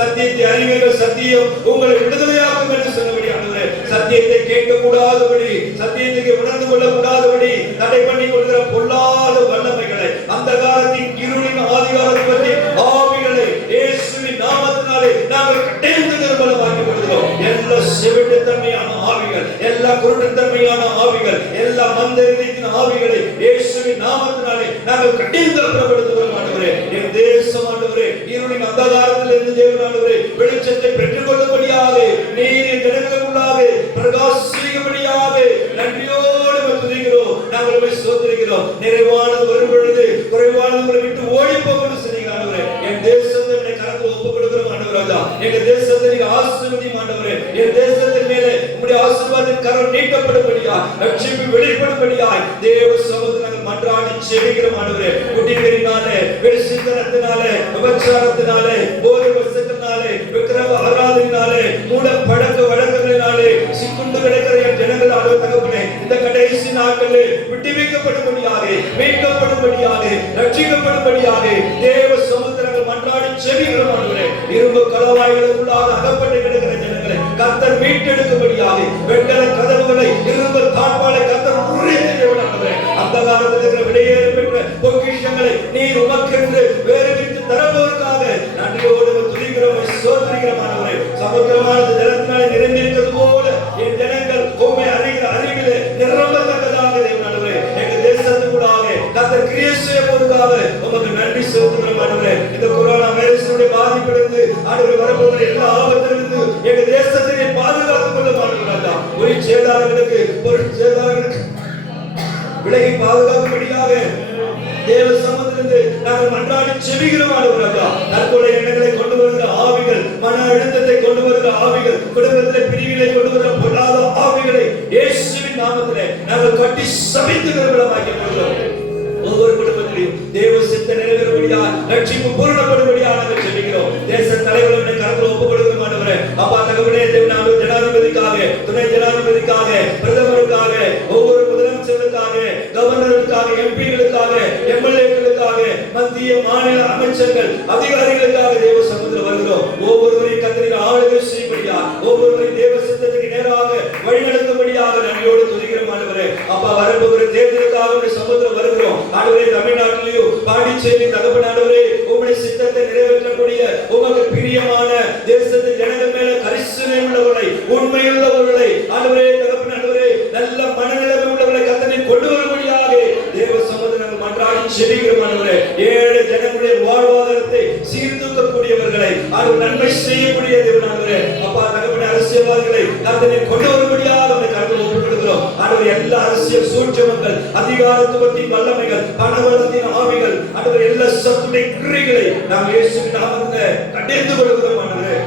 சத்தியத்தை அறிவீர்கள், சத்தியம் உங்களை விடுதலையாக்கும் என்று சொன்னபடி ஆண்டவரே, சத்தியத்தை கேட்க கூடாதபடி, சத்தியத்தை உணர்ந்து கொள்ள கூடாதபடி தடை பண்ணி கொள்கிற பொல்லாத வல்லமைகளை, அந்த காலத்தின் இருளின் ஆதிகாரத்தை ஆவிகளை இயேசுவின் நாமத்தினாலே நாங்கள் கட்டெழுந்து நிர்மலமாக்கி விடுகிறோம். எல்லா செவிட்டுத்தன்மையான ஆவிகள், எல்லா குருட்டுத்தன்மையான ஆவிகள், எல்லா மந்தரின் ஆவிகளை இயேசுவின் நாமத்தினாலே நாங்கள் கட்டெழுந்து பிரபலப்படுத்துகிறோம் ஆண்டவரே. என் தேசம் ஆண்டவரே, இருளின் அந்தகாரத்தில் இருந்து தேவன் ஆண்டவரே வெளிச்சத்தை பெற்றுக் கொள்ளும்படியாக நீரின் ஜனங்களுக்குள்ளாக பிரகாசிக்கும்படியாக நன்றியோடு துதிக்கிறோம். நாங்கள் உம்மை ஸ்தோத்திரிக்கிறோம். நிறைவானது வரும் பொழுது குறைவானது உங்களை விட்டு ஓடி போகணும் சொன்னீங்க ஆண்டவரே. என் தேசத்தை உடைய கரத்தில் ஒப்புக் கொடுக்கிறோம் ஆண்டவராஜா. எங்க தேசத்தை நீங்க ஆசீர்வதியும் ஆண்டவரே. என் தேசத்தின் மேலே உம்முடைய ஆசீர்வாதத்தின் கரம் நீட்டப்படும்படியா, ரட்சிப்பு வெளிப்படும்படியாய் தேவ சமூகத்தில் நாங்கள் மன்றாடி ஜெபிக்கிறோம் ஆண்டவரே. குடிவெறினாலே, வெளிசித்தனத்தினாலே, விபச்சாரத்தினாலே, போதை வசத்தினாலே, விக்கிரக ஆராதனையினாலே, மூட பழக்க வழக்கங்களினாலே சிக்குண்டு கிடக்கிற என் ஜனங்கள் ஆண்டவர் தகப்பனே, இந்த கடைசி நாட்களில் விடுவிக்கப்படும்படியாக, மீட்கப்படும்படியாக, ரட்சிக்கப்படும்படியாக தேவ சமுத்திரங்கள் மன்றாடி ஜெபிக்கிறோம் ஆண்டவரே. இரும்பு கலவாய்களுக்குள்ளாக அகப்பட்டு கிடக்கிற ஜனங்களை கர்த்தர் மீட்டெடுக்கும்படியாக, வெண்கல கதவுகளை, இரும்பு தாழ்பாலை கர்த்தர் உடைத்து தேவன் ஆண்டவரே. அந்த காலத்தில் இருக்கிற வெளியேற பெற்ற பொக்கிஷங்களை நீர் உமக்கென்று வேறு விட்டு தரவோருக்காக நன்றியோடு துதிக்கிறோம், ஸ்தோத்திரிக்கிறோம் ஆண்டவரே. சமுத்திரமானது ஜலத்தினாலே நிறைந்திருக்கிறது போல என் ஜனங்கள் உம்மை அறிகிற அறிவிலே நிரம்பத்தக்கதாக தேவன் ஆண்டவரே. எங்க தேசத்துக்குள்ளாக கர்த்தர் கிரியை செய்ய போவதற்காக உமக்கு நன்றி செலுத்துகிறோம் ஆண்டவரே. இந்த கொரோனா வைரஸினுடைய பாதிப்பிலிருந்து ஆண்டவரே வரப்போகிற எல்லா ஆபத்திலிருந்து எங்க தேசத்தை பாதுகாத்துக் கொள்ள மாட்டோம். உயிர் சேதாரங்களுக்கு, பொருள் சேதாரங்களுக்கு விலகி பாதுகாக்கும்படியாக தேவ சமூகத்திலிருந்து நாங்கள் மன்றாடி ஜெபிக்கிறோம் ஆண்டவரே. தற்கொலை எண்ணங்களை கொண்டு வருகிற ஆவிகள், மன அழுத்தத்தை கொண்டு வருகிற ஆவிகள், குடும்பத்திலே பிரிவினை கொண்டு வருகிற பொல்லாத ஆவிகளை இயேசுவின் நாமத்திலே நாங்கள் கட்டி சபித்து நிர்மலமாக்கி கொள்கிறோம். ஒவ்வொரு குடும்பத்திலையும் தேவ சித்த நிறைவேறும்படியா, ரட்சிப்பு பூரணப்படும்படியா நாங்கள் ஜெபிக்கிறோம். தேச தலைவர்களுடைய கரத்தில் ஒப்புக் கொடுக்கிறோம் ஆண்டவரே. அப்பா தகவலே தேவனான ஜனாதிபதிக்காக, துணை ஜனாதிபதிக்காக, பிரதமருக்காக, ஒவ்வொரு முதலமைச்சர்களுக்காக, கவர்னருக்காக, எம்பிகளுக்காக, எம்எல்ஏக்களுக்காக, மத்திய மாநில அமைச்சர்கள், அதிகாரிகளுக்காக தேவ சமூகத்தில் வருகிறோம். ஒவ்வொருவரையும் கர்த்தர் ஆளுகை செய்யும்படியா, ஒவ்வொருவரையும் தேவ சித்தத்துக்கு நேராக வழிநடத்தும்படியாக நன்றியோடு துதிக்கிறோம் ஆண்டவரே. அப்பா வரப்போகிற தேர்தலுக்காக உடைய சமூகத்தில் வருகிறோம் ஆண்டவரே. தமிழ்நாட்டிலேயும் பாண்டிச்சேரி தகப்பன் ஆண்டவரே, உம்முடைய சித்தத்தை நிறைவேற்றக்கூடிய உமக்கு பிரியமான தேசத்தின் ஜனங்கள் மேல கரிசனை உள்ளவர்களை, உண்மையுள்ளவர்களை ஆண்டவரே தகப்பன் ஆண்டவரே, நல்ல மனநிலைமை உள்ளவர்களை கர்த்தனை கொண்டு வரும்படியாக தேவ சமூகத்தில் நாங்கள் மன்றாடி ஜெபிக்கிறோம் ஆண்டவரே. ஏழை ஜனங்களுடைய வாழ்வாதாரத்தை சீர்தூக்கக்கூடியவர்களை, ஆண்டவர் நன்மை செய்யக்கூடிய தேவன் ஆண்டவரே. அப்பா தகப்பன் அரசியல்வாதிகளை கர்த்தனை கொண்டு வரும்படியாக உம்முடைய கரத்தில் ஒப்புக் கொடுக்கிறோம் ஆண்டவர். எல்லா அரசியல் சூழ்ச்சிகள், அதிகாரத்துவத்தின் வல்லமைகள், பணபலத்தின் ஆவிகள், ஆண்டவர் எல்லா சத்துடைய கிரியைகளை நாம் இயேசுவின் நாமத்திலே கண்டித்து கொள்கிறோம் ஆண்டவரே.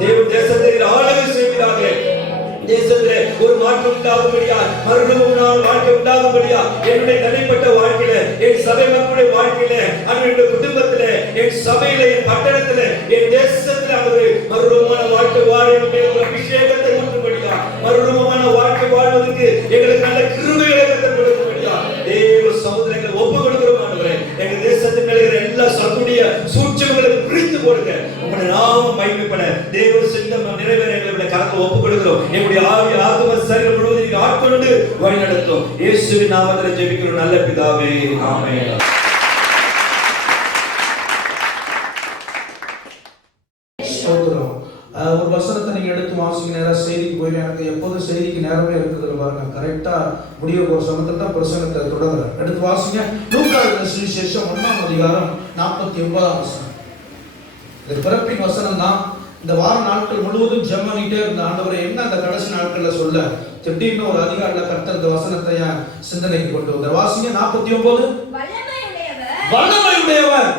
தேவன் தேசத்தை ஆளுகை செய்வீராக. தேசத்திலே ஒரு மாற்றம் உண்டாகும்படியா, மறுபடியும் வாழ்க்கை உண்டாகும்படியா, என்னுடைய தனிப்பட்ட வாழ்க்கையில, என் சபை மக்களுடைய வாழ்க்கையில, என்னுடைய குடும்பத்திலே, என் சபையில, என் பட்டணத்திலே, என் தேசத்திலே அவரு மறுரூபமான வாழ்க்கை வாழ அபிஷேகத்தை ஊற்றும்படியா, மறுரூபமான வாழ்க்கை வாழ்வதற்கு எங்களுக்கு நல்ல கிருபைகளை கொடுக்கும்படியா தேவ சமுதிரங்களை ஒப்புக் கொடுக்கிறோம் ஆண்டவரே. எங்க தேசத்தின் மேல எல்லா சத்துடைய சூழ்ச்சிகளை பிரித்து போடுங்க. உங்களுடைய நாமம் மகிமைப்பட தேவ சித்தம் நிறைவேற எங்களுடைய கரத்தில் ஒப்புக் கொடுக்கிறோம். எங்களுடைய ஆவி ஆத்ம சரீரம் முழுவதும் ஆட்கொண்டு வழி நடத்தும். இயேசுவின் நாமத்தில் ஜெபிக்கிறோம் நல்ல பிதாவே, ஆமென். ஸ்தோத்திரம். ஒரு வசனத்தை நீங்க எடுத்து வாசிக்க நேரம் செய்திக்கு போயிட்டு எனக்கு எப்போதும் செய்திக்கு நேரமே இருக்குது பாருங்க. கரெக்டா முடிய ஒரு சமயத்தில் தான் பிரசங்கத்தை தொடங்குறேன். எடுத்து வாசிங்க. லூக்கா சுவிசேஷம் 1ஆம் அதிகாரம் 49ஆம் வசனம். இந்த பிறப்பின் வசனம் தான். இந்த வார நாட்கள் முழுவதும் ஜெபம் பண்ணிட்டே இருந்த ஆண்டவரே என்ன அந்த கடைசி நாட்கள்ல சொல்ல திடீர்னு ஒரு அதிகாரில கர்த்தர் இந்த வசனத்தை சிந்தனைக்கு கொண்டு வந்தார். வாசிங்க 49. வல்லமையுடையவர்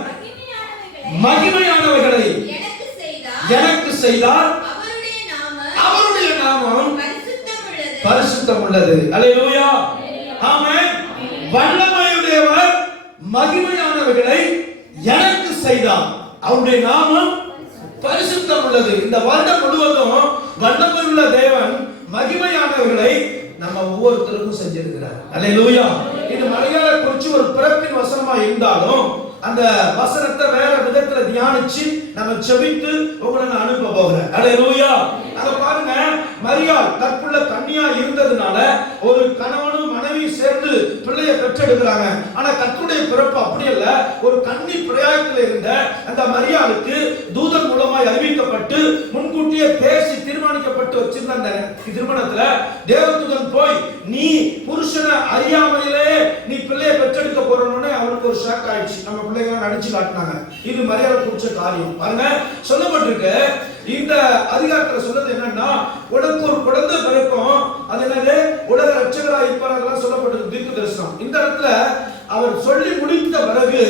மகிமையானவைகளை எனக்கு செய்தார், அவருடைய நாமம் பரிசுத்தம் உள்ளது. அல்லேலூயா, ஆமென். வல்லமையுடையவர் மகிமையானவைகளை எனக்கு செய்தார், அவருடைய நாமம் பரிசுத்தம் உள்ளது. இந்த வருடம் முழுவதும் வல்லமையுள்ள தேவன் மகிமையானவர்களை நம்ம ஒவ்வொருத்தருக்கும் செஞ்சிருக்கிறார். அல்லேலூயா. இது மலையாள குறிச்சு ஒரு பிறப்பின் வசனமா இருந்தாலும் அந்த வசனத்தை வேற விதத்துல தியானிச்சு நம்ம செபித்து உங்களை நான் அனுப்ப போகிறேன். அல்லேலூயா. அத பாருங்க, மரியாள் கற்புள்ள கன்னியா இருந்ததுனால ஒரு கணவனும் மனைவியும் சேர்ந்து பிள்ளையை பெற்றெடுக்கிறாங்க. ஆனா கர்த்தருடைய பிறப்பு அப்படி அல்ல. ஒரு கன்னி பிரயாயத்தில் இருந்த அந்த மரியாளுக்கு தூதன் மூலமாய் அறிவிக்கப்பட்டு முன்கூட்டியே பேசி தீர்மானிக்கப்பட்டு வச்சிருந்த அந்த திருமணத்துல தேவதூதன் போய் நீ புருஷனை அறியாமையிலே நீ பிள்ளையை பெற்றெடுக்க போறோம்னு அவனுக்கு ஒரு ஷாக் ஆயிடுச்சு. நம்ம பிள்ளைங்க நடிச்சு காட்டினாங்க. இது மரியாதை குறிச்ச காரியம். பாருங்க, சொல்லப்பட்டிருக்கு இந்த அதிகாரத்துல சொல்றது என்னன்னா, உனக்கு ஒரு குழந்தை பிறக்கும், அது என்னது, உலக ரட்சகராய் இருப்பார் சொல்லப்பட்டது தீர்க்க தரிசனம். இந்த இடத்துல அவர் சொல்லி முடித்த பிறகு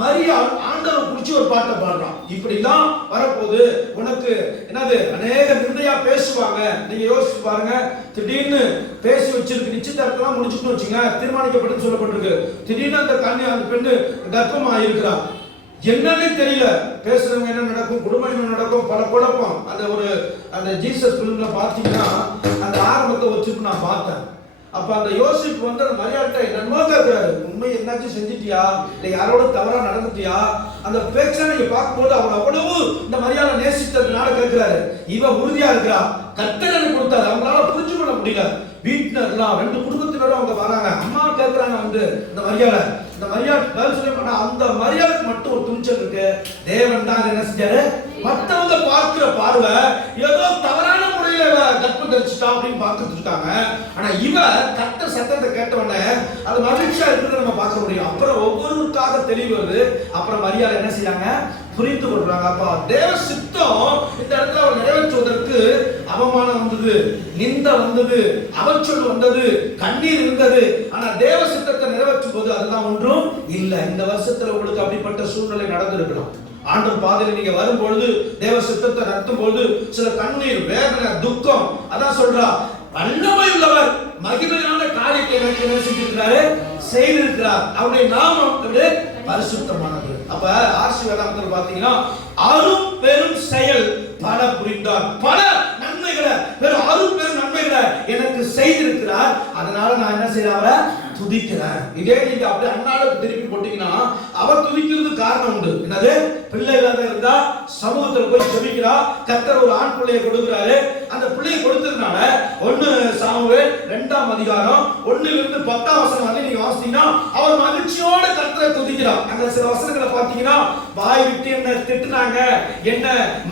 மரியாள் ஆண்டவர் குறிச்சு ஒரு பாட்டை பாடுறான். இப்படிதான் வரப்போகுது, உனக்கு என்னது அநேக நிந்தையா பேசுவாங்க. நீங்க யோசிச்சு பாருங்க, திடீர்னு பேசி வச்சிருக்கு, நிச்சயதார்த்தம் முடிச்சுட்டு வச்சுங்க, தீர்மானிக்கப்பட்டு சொல்லப்பட்டிருக்கு. திடீர்னு அந்த அந்த பெண்ணு கர்ப்பமா இருக்கிறா, என்னன்னு தெரியல. பேசுறவங்க என்ன நடக்கும், குடும்பம் என்ன நடக்கும், பல குழப்பம். அந்த ஜீசஸ் பிலிம்ல பாத்தீங்கன்னா அந்த ஆரம்பத்தை வச்சுட்டு நான் பார்த்தேன். அப்ப அந்த யோசிப்பு வந்து அந்த மரியாதை என்னமோ கேட்கிறாரு, உண்மை என்னாச்சும் செஞ்சிட்டியா, இல்ல யாரோட தவறா நடந்துட்டியா? அந்த பேச்சை நீங்க பார்க்கும்போது அவர் அவ்வளவு இந்த மரியாதை நேசித்ததுனால கேட்கிறாரு. இவ உறுதியா இருக்கிறா, கர்த்தர் கொடுத்தாரு. அவங்களால புரிஞ்சு கொள்ள முடியல. வீட்டுல ரெண்டு குடும்பத்தினரும் அவங்க வராங்க, அம்மா கேட்கிறாங்க வந்து இந்த மரியாதை பதில் சொல்ல மாட்டா. அந்த மரியாதைக்கு மட்டும் ஒரு துணிச்சல் இருக்கு. தேவன் தான் என்ன செஞ்சாரு, மற்றவங்க பார்க்கிற பார்வை ஏதோ தவறான முறையில கற்பம் தரிச்சிட்டா அப்படின்னு பார்த்துட்டு இருக்காங்க. ஆனா இவ கர்த்தர் சத்தத்தை கேட்டவொடனே அது மகிழ்ச்சியா இருக்கிறத நம்ம பார்க்க முடியும். அப்புறம் ஒவ்வொருவருக்காக தெளிவு வருது. அப்புறம் மரியாதை என்ன செய்யறாங்க, புரிந்து கொள்றாங்க. அப்பா தேவ சித்தம் இந்த இடத்துல அவர் நிறைவேற்றுவதற்கு அவமானம் வந்தது, நிந்த வந்தது, அவச்சொல் வந்தது, கண்ணீர் இருந்தது. ஆனா தேவ சித்தத்தை நிறைவேற்றும் போது அதுதான் ஒன்றும் இல்ல. இந்த வருஷத்துல உங்களுக்கு அப்படிப்பட்ட சூழ்நிலை நடந்திருக்கலாம். ஆண்டவர் பாதையில நீங்க வரும்பொழுது, தேவ சித்தத்தை நடத்தும் பொழுது சில கண்ணீர், வேதனை, துக்கம். அதான் சொல்றா, வல்லமை உள்ளவர் மகிமையான காரியத்தை எனக்கு என்ன செஞ்சிருக்கிறாரு, செய்திருக்கிறார். அவருடைய நாமம் பரிசுத்தமானது. அப்ப ஆசி வேதாந்தத்தில் பாத்தீங்கன்னா அரும் பெரும் செயல் பல புரிந்தார், பல நன்மைகளை, வெறும் அரும் பெரும் நன்மைகளை எனக்கு செய்திருக்கிறார். அதனால நான் என்ன செய்யறேன், துதிக்கிறேன். இதே நீங்க அப்படியே அண்ணாளுக்கு திருப்பி போட்டீங்கன்னா அவர் துதிக்கிறது காரணம் உண்டு. என்னது, பிள்ளை இல்லாத இருந்தா சமூகத்துல போய் ஜெபிக்கிறா, கர்த்தர் ஒரு ஆண் பிள்ளையை கொடுக்கிறாரு. அந்த பிள்ளையை கொடுத்ததுனால 1 சாமுவேல் 2ஆம் அதிகாரம் 1லிருந்து 10ஆம் வசனம் வரை நீங்க வாசித்தீங்கன்னா அவர் மகிழ்ச்சியோட கர்த்தரை துதிக்கிறார். அங்க சில வசனங்களை பாத்தீங்கன்னா, வாய் விட்டு என்ன திட்டுனாங்க, என்ன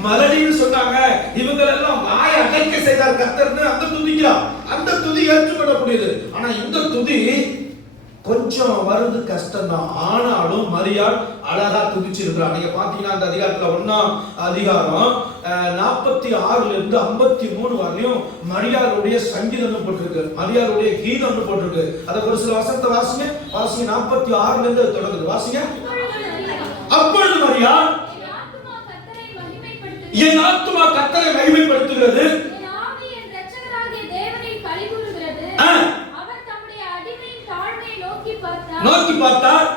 மலடின்னு சொன்னாங்க, இவங்க எல்லாம் வாயை அடைக்க செய்தார் கர்த்தர்னு அந்த துதிக்கிறார். அந்த துதி ஏற்றுக்கொள்ளக்கூடியது. ஆனா இந்த துதி கொஞ்சம் வருது கஷ்டம் தான். ஆனாலும் மரியாள் அழகா துதிச்சிருக்கிறார். நீங்க பாத்தீங்கன்னா அந்த அதிகாரத்துல 1ஆம் அதிகாரம் 46லிருந்து 53 வரையும் மரியாளுடைய சங்கீதம் போட்டிருக்கு, மரியாளுடைய கீதம் போட்டிருக்கு. அத ஒரு சில வசனத்தை வாசிங்க 46லிருந்து தொடங்குது, வாசிங்க. அப்பொழுது மரியாள், என் ஆத்துமா கர்த்தரை மகிமைப்படுத்துகிறது, நோக்கி பார்த்தார்,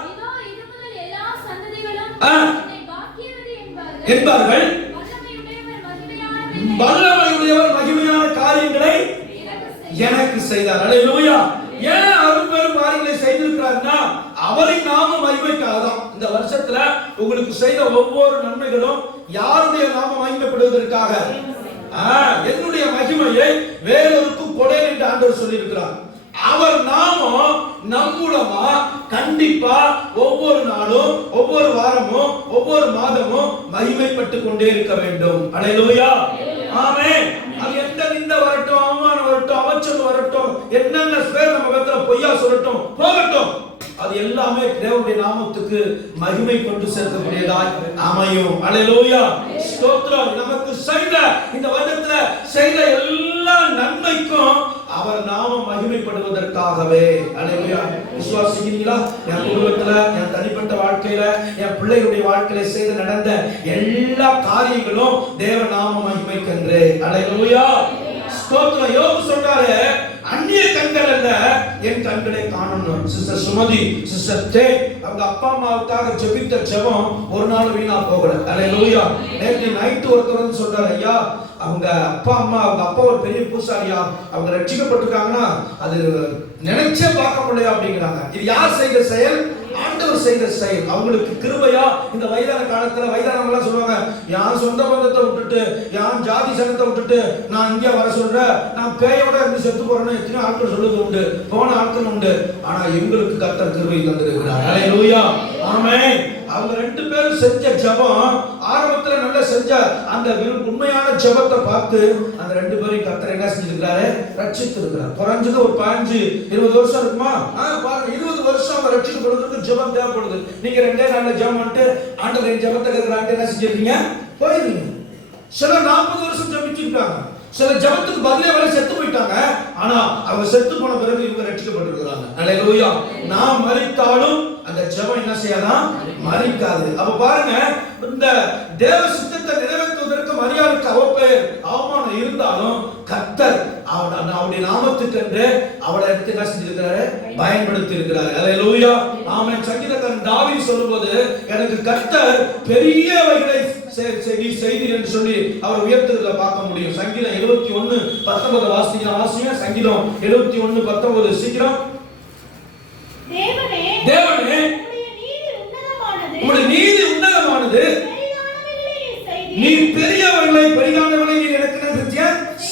என்பார்கள் வல்லமையுடையவர் மகிமையான காரியங்களை எனக்கு செய்தார். அல்லேலூயா. ஏன் அரும்பெரும் காரியங்களை செய்திருக்கிறார்னா அவரின் நாம மகிமைக்காக தான். இந்த வருஷத்துல உங்களுக்கு செய்த ஒவ்வொரு நன்மைகளும் யாருடைய நாம மகிமைப்படுவதற்காக, என்னுடைய மகிமையை வேறொருக்கும் கொடேன் என்று ஆண்டவர் சொல்லி இருக்கிறார். அவர் நாமம் நம் மூலமா கண்டிப்பா ஒவ்வொரு நாளும், ஒவ்வொரு வாரமும், ஒவ்வொரு மாதமும் மகிமைப்பட்டு கொண்டே இருக்க வேண்டும். அல்லேலூயா. ஆமென். அது எந்த நிந்த வரட்டும், அவமானம் வரட்டும், அவச்சொல் வரட்டும், என்னென்ன பேர் நம்ம பத்திர பொய்யா சொல்லட்டும், போகட்டும், அது எல்லாமே தேவனுடைய நாமத்துக்கு மகிமை கொண்டு சேர்க்கக்கூடியதாய் அமையும். அல்லேலூயா. ஸ்தோத்திரம். நமக்கு செய்த இந்த வருடத்துல செய்த எல்லா நன்மைக்கும் அவர் நாமம் மகிமைப்படுவதற்காகவே. அல்லேலூயா. விசுவாசிக்கிறீங்களா? என் குடும்பத்துல, என் தனிப்பட்ட வாழ்க்கையில, என் பிள்ளைகளுடைய வாழ்க்கையில செய்து நடந்த எல்லா காரியங்களும் தேவ நாம மகிமைக்கென்றே. அல்லேலூயா. ஸ்தோத்திரம். யோபு சொல்றாரு, அந்நிய கண்கள் அல்ல என் கண்களை காணணும். சிஸ்டர் சுமதி, சிஸ்டர் தே அவங்க அப்பா அம்மாவுக்காக ஜெபித்த ஜெபம் ஒரு நாள் வீணா போகல. அல்லேலூயா. நேற்று நைட் ஒருத்தர் வந்து சொல்றாரு, ஐயா அவங்க அப்பா அம்மா, அவங்க அப்பா ஒரு பெரிய பூசாரியா, அவங்க ரட்சிக்கப்பட்டிருக்காங்கன்னா அது நினைச்சே பார்க்க முடியாது அப்படிங்கிறாங்க. இது யார் செய்த செயல்? ஆண்டவர் செய்த செயல். அவங்களுக்கு கிருபையா இந்த வயதான காலத்துல வயதானவங்க எல்லாம் சொல்லுவாங்க, யார் சொந்த பந்தத்தை விட்டுட்டு யார் ஜாதி சனத்தை விட்டுட்டு நான் இங்கே வர சொல்றேன், நான் பேயோட இருந்து செத்து போறேன்னு எத்தனை ஆட்கள் சொல்லுது உண்டு, போன ஆட்கள் உண்டு. ஆனா எங்களுக்கு கர்த்தர் கிருபை தந்திருக்கிறார். ஹல்லேலூயா, ஆமென். அவங்க ரெண்டு பேரும் செஞ்ச ஜெபம், ஆரம்பத்துல நல்லா செஞ்ச அந்த உண்மையான ஜெபத்தை பார்த்து அந்த ரெண்டு பேரும் கர்த்தர் என்ன செஞ்சிருக்காரு, ரட்சித்து இருக்கிறார். குறைஞ்சது ஒரு 15-20 வருஷம் இருக்குமா? பாருங்க, 20 வருஷம் அவங்க ரட்சிக்கப்படுறதுக்கு ஜெபம் தேவைப்படுது. நீங்க ரெண்டே நாள்ல ஜெபம் பண்ணிட்டு ஆண்டவர் ஜெபத்தை கேட்கிறாங்க, என்ன செஞ்சிருக்கீங்க? போயிருவீங்க. சில 40 வருஷம் ஜெபிச்சிருக்காங்க, சில ஜெபத்துக்கு பதிலே வரை செத்து போயிட்டாங்க. ஆனா அவங்க செத்து போன பிறகு இவங்க ரட்சிக்கப்பட்டிருக்கிறாங்க. ஹல்லேலூயா. நாம் மரித்தாலும் அந்த ஜெபம் என்ன செய்யலாம், மரிக்காது. அப்ப பாருங்க, இந்த தேவ சித்தத்தை நிறைவேற்றுவதற்கு மரியாதைக்கு அவப்பெயர் அவமானம் இருந்தாலும் கர்த்தர் அவருடைய நாமத்துக்கென்று அவளை எடுத்து என்ன செஞ்சிருக்கிறாரு, பயன்படுத்தி இருக்கிறாரு. ஹல்லேலூயா, ஆமென். சங்கீதக்காரன் தாவீது சொல்லும்போது, எனக்கு கர்த்தர் பெரியவைகளை செய்தீர் என்று சொல்லி அவர் உயர்த்துறத பார்க்க முடியும். சங்கீதம் 71:19 வாசிங்க. சங்கீதம் 71:19 சீக்கிரம். தேவனே, தேவனே, உம்முடைய நீதி உன்னதமானது, நீ பெரியவர்களை பெரிதானவர்களை நீ எனக்கு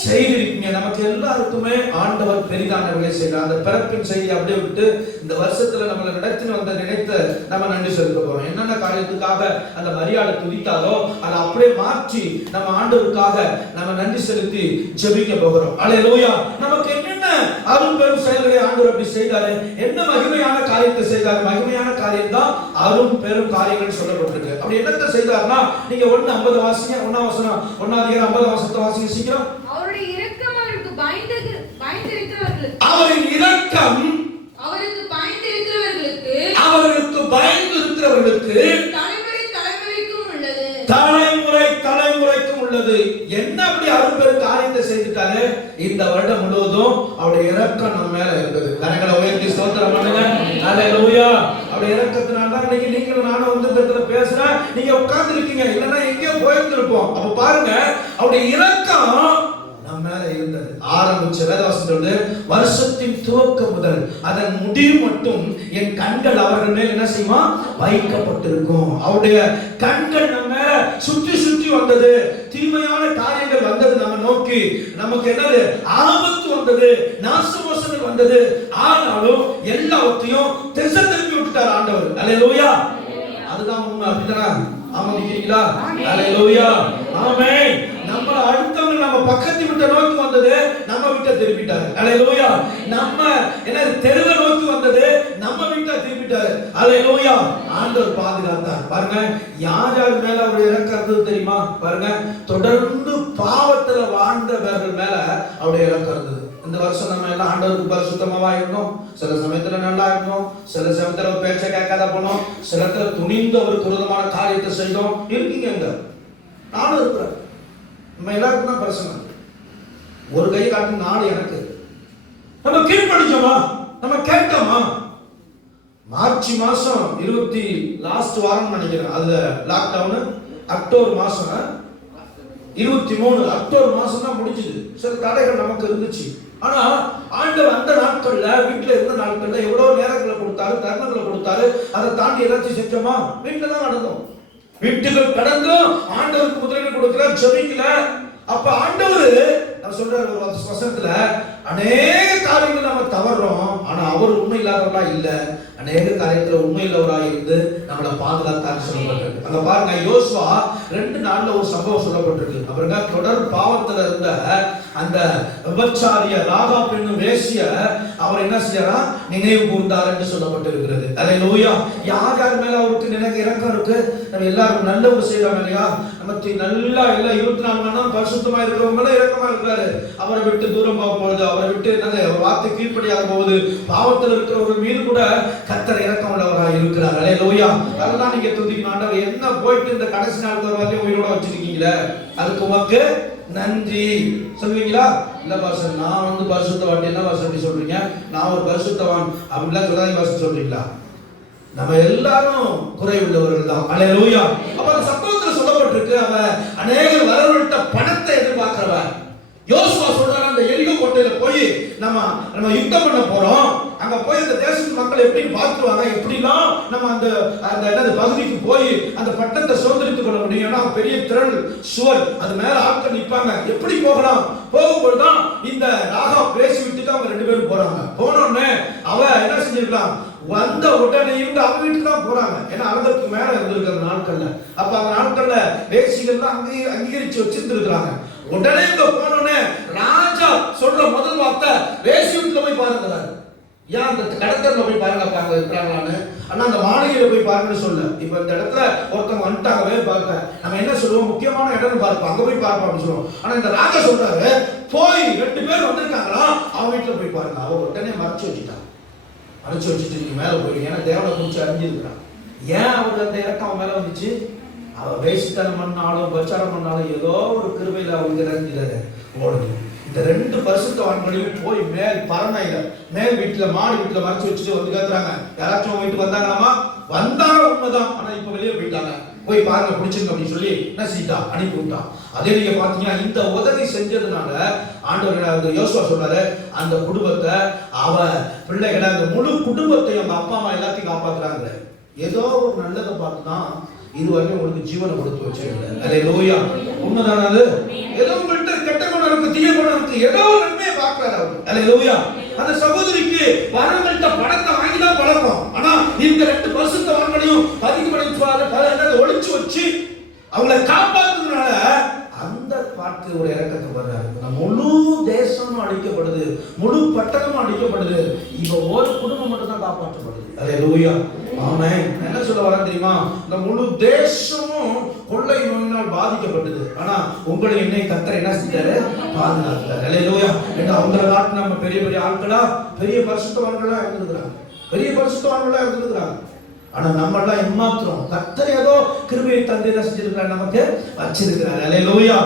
செய்திருக்கீங்க. நமக்கு எல்லாருக்குமே ஆண்டவர் பெரிதானவர்களை செய்தார். அந்த பிறப்பின் செய்தி அப்படியே விட்டு இந்த வருஷத்துல நம்மளை நடத்தி வந்த நினைத்த நம்ம நன்றி செலுத்த போறோம். என்னென்ன காரியத்துக்காக அந்த மரியாதை துதித்தாலோ அதை அப்படியே மாற்றி நம்ம ஆண்டவருக்காக நம்ம நன்றி செலுத்தி ஜெபிக்க போகிறோம். ஹல்லேலூயா. நமக்கு என்னென்ன அரும் பெரும் செயல்களை ஆண்டவர் அப்படி செய்தாரு, என்ன மகிமையான காரியத்தை செய்தாரு. மகிமையான காரியம் தான் அரும் பெரும் காரியங்கள் சொல்லப்பட்டிருக்கு. அப்படி என்னத்தை செய்தார்னா, நீங்க 1:50 வாசிங்க. 1ஆம் வசனம், 1ஆம் அதிகாரம் 50ஆம் வசனத்தை வாசிங்க சீக்கிரம். அவருடைய இரக்கம் அவருக்கு பயந்திருக்கிறவர்களுக்கு, அவரின் இரக்கம் அவருக்கு பயந்திருக்கிறவர்களுக்கு, அவர்களுக்கு பயந்திருக்கிறவர்களுக்கு தலைமுறை தலைமுறைக்கும் உள்ளது. தலைமுறை தலைமுறைக்கும் உள்ளது. என்ன அப்படி அரும்பெரும் காரியத்தை செய்துட்டாரு, இந்த வருடம் முழுவதும் அவருடைய இரக்கம் நம்ம மேல இருந்தது. கரங்களை உயர்த்தி ஸ்தோத்திரம் பண்ணுங்க. ஹல்லேலூயா. அவருடைய இரக்கத்தினால தான் இன்னைக்கு நீங்களும் நானும் வந்து இந்த இடத்துல பேசுறேன், நீங்க உட்கார்ந்து இருக்கீங்க, இல்லைன்னா எங்கேயோ போயிருந்திருப்போம். அப்ப பாருங்க, அவருடைய இரக்கம் நம்ம மேல இருந்தது. ஆரம்பிச்ச வேதவசனத்தோடு, வருஷத்தின் துவக்கம் முதல் அதன் முடிவு மட்டும் என் கண்கள் அவர்கள் மேல் என்ன செய்யுமா, வைக்கப்பட்டிருக்கும். அவருடைய கண்கள் நம்ம மேல சுற்றி சுற்றி வந்தது. தீமையான காரியங்கள் வந்தது நம்ம நோக்கி, நமக்கு என்னது ஆபத்து வந்தது, நாசமோசங்கள் வந்தது. ஆனாலும் எல்லாவற்றையும் திசை திருப்பி விட்டுட்டார் ஆண்டவர். ஹல்லேலூயா. அதுதான் உண்மை. அப்படிதானா? ஆமென்ங்களா? ஹல்லேலூயா, ஆமென். நம்ம அடுத்தவங்க நம்ம பக்கத்து விட்ட நோக்கி வந்தது, நம்ம விட்ட திருப்பிட்டாரு. ஹல்லேலூயா. நம்ம என்ன தெருவை நோக்கி வந்தது, நம்ம விட்ட திருப்பிட்டாரு. ஹல்லேலூயா. ஆண்டவர் பாதுகாத்தார். பாருங்க, யார் யார் மேல அவருடைய இரக்கம் இருந்தது தெரியுமா? பாருங்க, தொடர்ந்து பாவத்துல வாழ்ந்தவர்கள் மேல அவருடைய இரக்கம் இருந்தது. இந்த வருஷம் நம்ம எல்லாம் ஆண்டவருக்கு பரிசுத்தமா இருந்தோம். சில சமயத்துல நல்லா இருந்தோம், சில சமயத்துல பேச்ச கேட்காத போனோம், சில இடத்துல துணிந்து அவருக்கு விரோதமான காரியத்தை செய்தோம். இருக்கீங்க, நானும் இருக்கிறேன். நம்ம எல்லாருக்கும் தான் பிரச்சனை. ஒரு கை காட்டும் நாடு எனக்கு. நம்ம கீழ்படிச்சோமா, நம்ம கேட்டோமா? மார்ச் மாசம் 20 லாஸ்ட் வாரம் நினைக்கிறேன், அதுல லாக்டவுன். அக்டோபர் மாசம் 23 அக்டோபர் மாசம் தான் முடிஞ்சது. சில தடைகள் நமக்கு இருந்துச்சு. ஆனா ஆண்டவர் அந்த நாட்கள்ல, வீட்டுல இருந்த நாட்கள்ல எவ்வளவு நேரங்களை கொடுத்தாரு, தருணங்களை கொடுத்தாரு. அதை தாண்டி ஏதாச்சும் செஞ்சோமா? வீட்டுல தான் நடந்தோம். வீட்டுகள் கடந்தும் ஆண்டவருக்கு முதலிடம் கொடுக்கல, ஜெபிக்கல. அப்ப ஆண்டவர் நான் சொல்றாரு ஒரு வசனத்துல, அநேக காரியங்கள் நம்ம தவறோம், ஆனா அவர் உண்மை இல்லாதவரா இல்ல. அநேக காரியத்துல உண்மை இல்லவரா இருந்து நம்மளை பாதுகாத்தான்னு சொல்லப்பட்டிருக்கு. அங்க பாருங்க, யோசுவா 2 நாள்ல ஒரு சம்பவம் சொல்லப்பட்டிருக்கு. அப்புறங்க தொடர் பாவத்துல இருந்த அந்த விபச்சாரிய ராகாப் என்னும் வேசிய அவர் என்ன செய்யறா, நினைவு கூர்ந்தார் என்று சொல்லப்பட்டிருக்கிறது. ஹல்லேலூயா. யார் யார் மேல அவருக்கு நினைக்க இறக்கம் இருக்கு? நம்ம எல்லாரும் நல்லவங்க செய்யறோம் இல்லையா? நமக்கு நல்லா எல்லாம் 24 மணி நேரம் பரிசுத்தமா இருக்கிறவங்க இறக்கமா இருக்கிறாரு. அவரை விட்டு தூரம் போகும்போது, அவரை விட்டு என்னது வார்த்தை கீழ்ப்படியாக போகுது, பாவத்தில் இருக்கிறவர்கள் மீது கூட கர்த்தர் இரக்கம் உள்ளவராக இருக்கிறார். ஹல்லேலூயா. அதெல்லாம் நீங்க துதிக்கணும். ஆண்டவர் என்ன போயிட்டு இந்த கடைசி நாள் வரையும் உயிரோட வச்சிருக்கீங்களே, அதுக்கு உமக்கு நன்றி சொல்லுவீங்களா? இல்ல பாஸ்டர், நான் வந்து பரிசுத்தவான். என்ன பாஸ்டர் அப்படி சொல்றீங்க? நான் ஒரு பரிசுத்தவான் அப்படிலாம் சொல்லாதீங்க பாஸ்டர் சொல்றீங்களா? நம்ம எல்லாரும் குறைவுள்ளவர்கள் தான். ஹல்லேலூயா. அப்ப அந்த சம்பவத்துல சொல்லப்பட்டிருக்கு, அவன் அநேகர் வரவழைத்த பணத்தை எதிர்பார்க்கிறவன். யோசுவா சொல்றாரு, அந்த எரிகோ கோட்டையில போய் நம்ம யுத்தம் பண்ண போறோம், அங்க போய் அந்த தேசத்து மக்கள் எப்படி பார்த்துருவாங்க, எப்படிலாம் நம்ம அந்த அந்த என்னது பகுதிக்கு போய் அந்த பட்டத்தை சுதந்திரித்துக் கொள்ள முடியும். ஏன்னா பெரிய திரள் சுவர், அது மேல ஆட்கள் நிற்பாங்க, எப்படி போகலாம். போகும்போதுதான் இந்த ராகா பேசி விட்டுட்டு அவங்க 2 பேரும் போறாங்க. போனோடனே அவ என்ன செஞ்சிருக்கலாம், வந்த உடனே இவங்க அவங்க வீட்டுக்கு தான் போறாங்க. ஏன்னா அதற்கு மேல இருந்திருக்கிற நாட்கள்ல, அப்ப அந்த நாட்கள்ல வேசிகள்லாம் அங்கீகரிச்சு வச்சிருந்திருக்கிறாங்க. உடனே இங்க போனோடனே ராஜா சொல்ற முதல் வார்த்தை, வேசி வீட்டுல போய் பாருங்க. ஏன் அந்த கடத்தல போய் பாருங்க அங்க இருக்கிறாங்களான்னு. ஆனா அந்த மாளிகையில போய் பாருங்கன்னு சொல்ல. இப்ப இந்த இடத்துல ஒருத்தவங்க வந்துட்டாங்கவே பார்க்க, நம்ம என்ன சொல்லுவோம், முக்கியமான இடம்னு பார்ப்போம், அங்க போய் பார்ப்போம் அப்படின்னு சொல்லுவோம். ஆனா இந்த ராஜா சொல்றாரு, போய் 2 பேர் வந்திருக்காங்களா அவன் வீட்டுல போய் பாருங்க. அவ உடனே மறைச்சு வச்சுட்டான். மறைச்சு வச்சுட்டு நீங்க மேல போயிடுங்க, ஏன்னா தேவனை குறிச்சு அறிஞ்சிருக்கிறான். ஏன் அவருக்கு அந்த இறக்கம் அவன் மேல வந்துச்சு, அவ வேசித்தனம் பண்ணாலும் பிரச்சாரம் பண்ணாலும் ஏதோ ஒரு கிருபையில அவங்க இறங்கிடாரு ஓடுது. இந்த 2 பரிசுத்தவான்களையும் போய் மேல் பரணையில மேல் வீட்டுல மாடி வீட்டுல மறைச்சு வச்சுட்டு வந்து கேட்கறாங்க, யாராச்சும் வீட்டுக்கு வந்தாங்களாமா? வந்தாங்க, உண்மைதான். ஆனா இப்ப வெளியே போயிட்டாங்க, போய் பாருங்க பிடிச்சிருங்க அப்படின்னு சொல்லி என்ன செஞ்சிட்டான், அனுப்பி விட்டான். அதே நீங்க பாத்தீங்கன்னா இந்த உதவி செஞ்சதுனால ஆண்டவர் யோசுவா சொல்றாரு, அந்த குடும்பத்தை அவ பிள்ளைகளை அந்த முழு குடும்பத்தையும் அவங்க அப்பா அம்மா எல்லாத்தையும் காப்பாத்துறாங்க. ஏதோ ஒரு நல்லதை பார்த்துதான் இதுவரையும் உங்களுக்கு ஜீவனை கொடுத்து வச்சிருக்கல. அல்லேலூயா. உண்மைதானே அது? ஏதோ உங்கள்கிட்ட கெட்ட குணம் இருக்கு, தீய குணம் இருக்கு, ஏதோ ஒரு நன்மையை பார்க்கிறாரு அவர். அல்லேலூயா. அந்த சகோதரிக்கு வரவங்கள்ட்ட பணத்தை வாங்கிதான் பழக்கம். ஆனா இந்த 2 பரிசுத்தவான்களையும் ஒளிச்சு வச்சு அவங்களை காப்பாத்துறதுனால அந்த பாட்டு ஒரு இறக்கத்தை வர்றாரு. முழு தேசமும் அழிக்கப்படுது, முழு பட்டணமும் அழிக்கப்படுது, இப்ப ஒரு குடும்பம் மட்டும் தான் காப்பாற்றப்படுது. அல்லேலூயா. ஆமென். என்ன சொல்ல வரேன் தெரியுமா, இந்த முழு தேசமும் கொள்ளை நோயினால் பாதிக்கப்பட்டது. ஆனா உங்களை என்னை கர்த்தர் என்ன செஞ்சாரு, பாதுகாத்தார். அல்லேலூயா. ஏன்னா அவங்கள காட்டு நம்ம பெரிய பெரிய ஆட்களா, பெரிய பரிசுத்தவான்களா இருந்திருக்கிறாங்க, பெரிய பரிசுத்தவான்களா இருந்திருக்கிறாங்க. ஆனா நம்ம எல்லாம் ஏமாத்துறோம். கர்த்தர் ஏதோ கிருபையை தந்து என்ன செஞ்சிருக்கிறார், நமக்கு வச்சிருக்கிறார். அல்லேலூயா.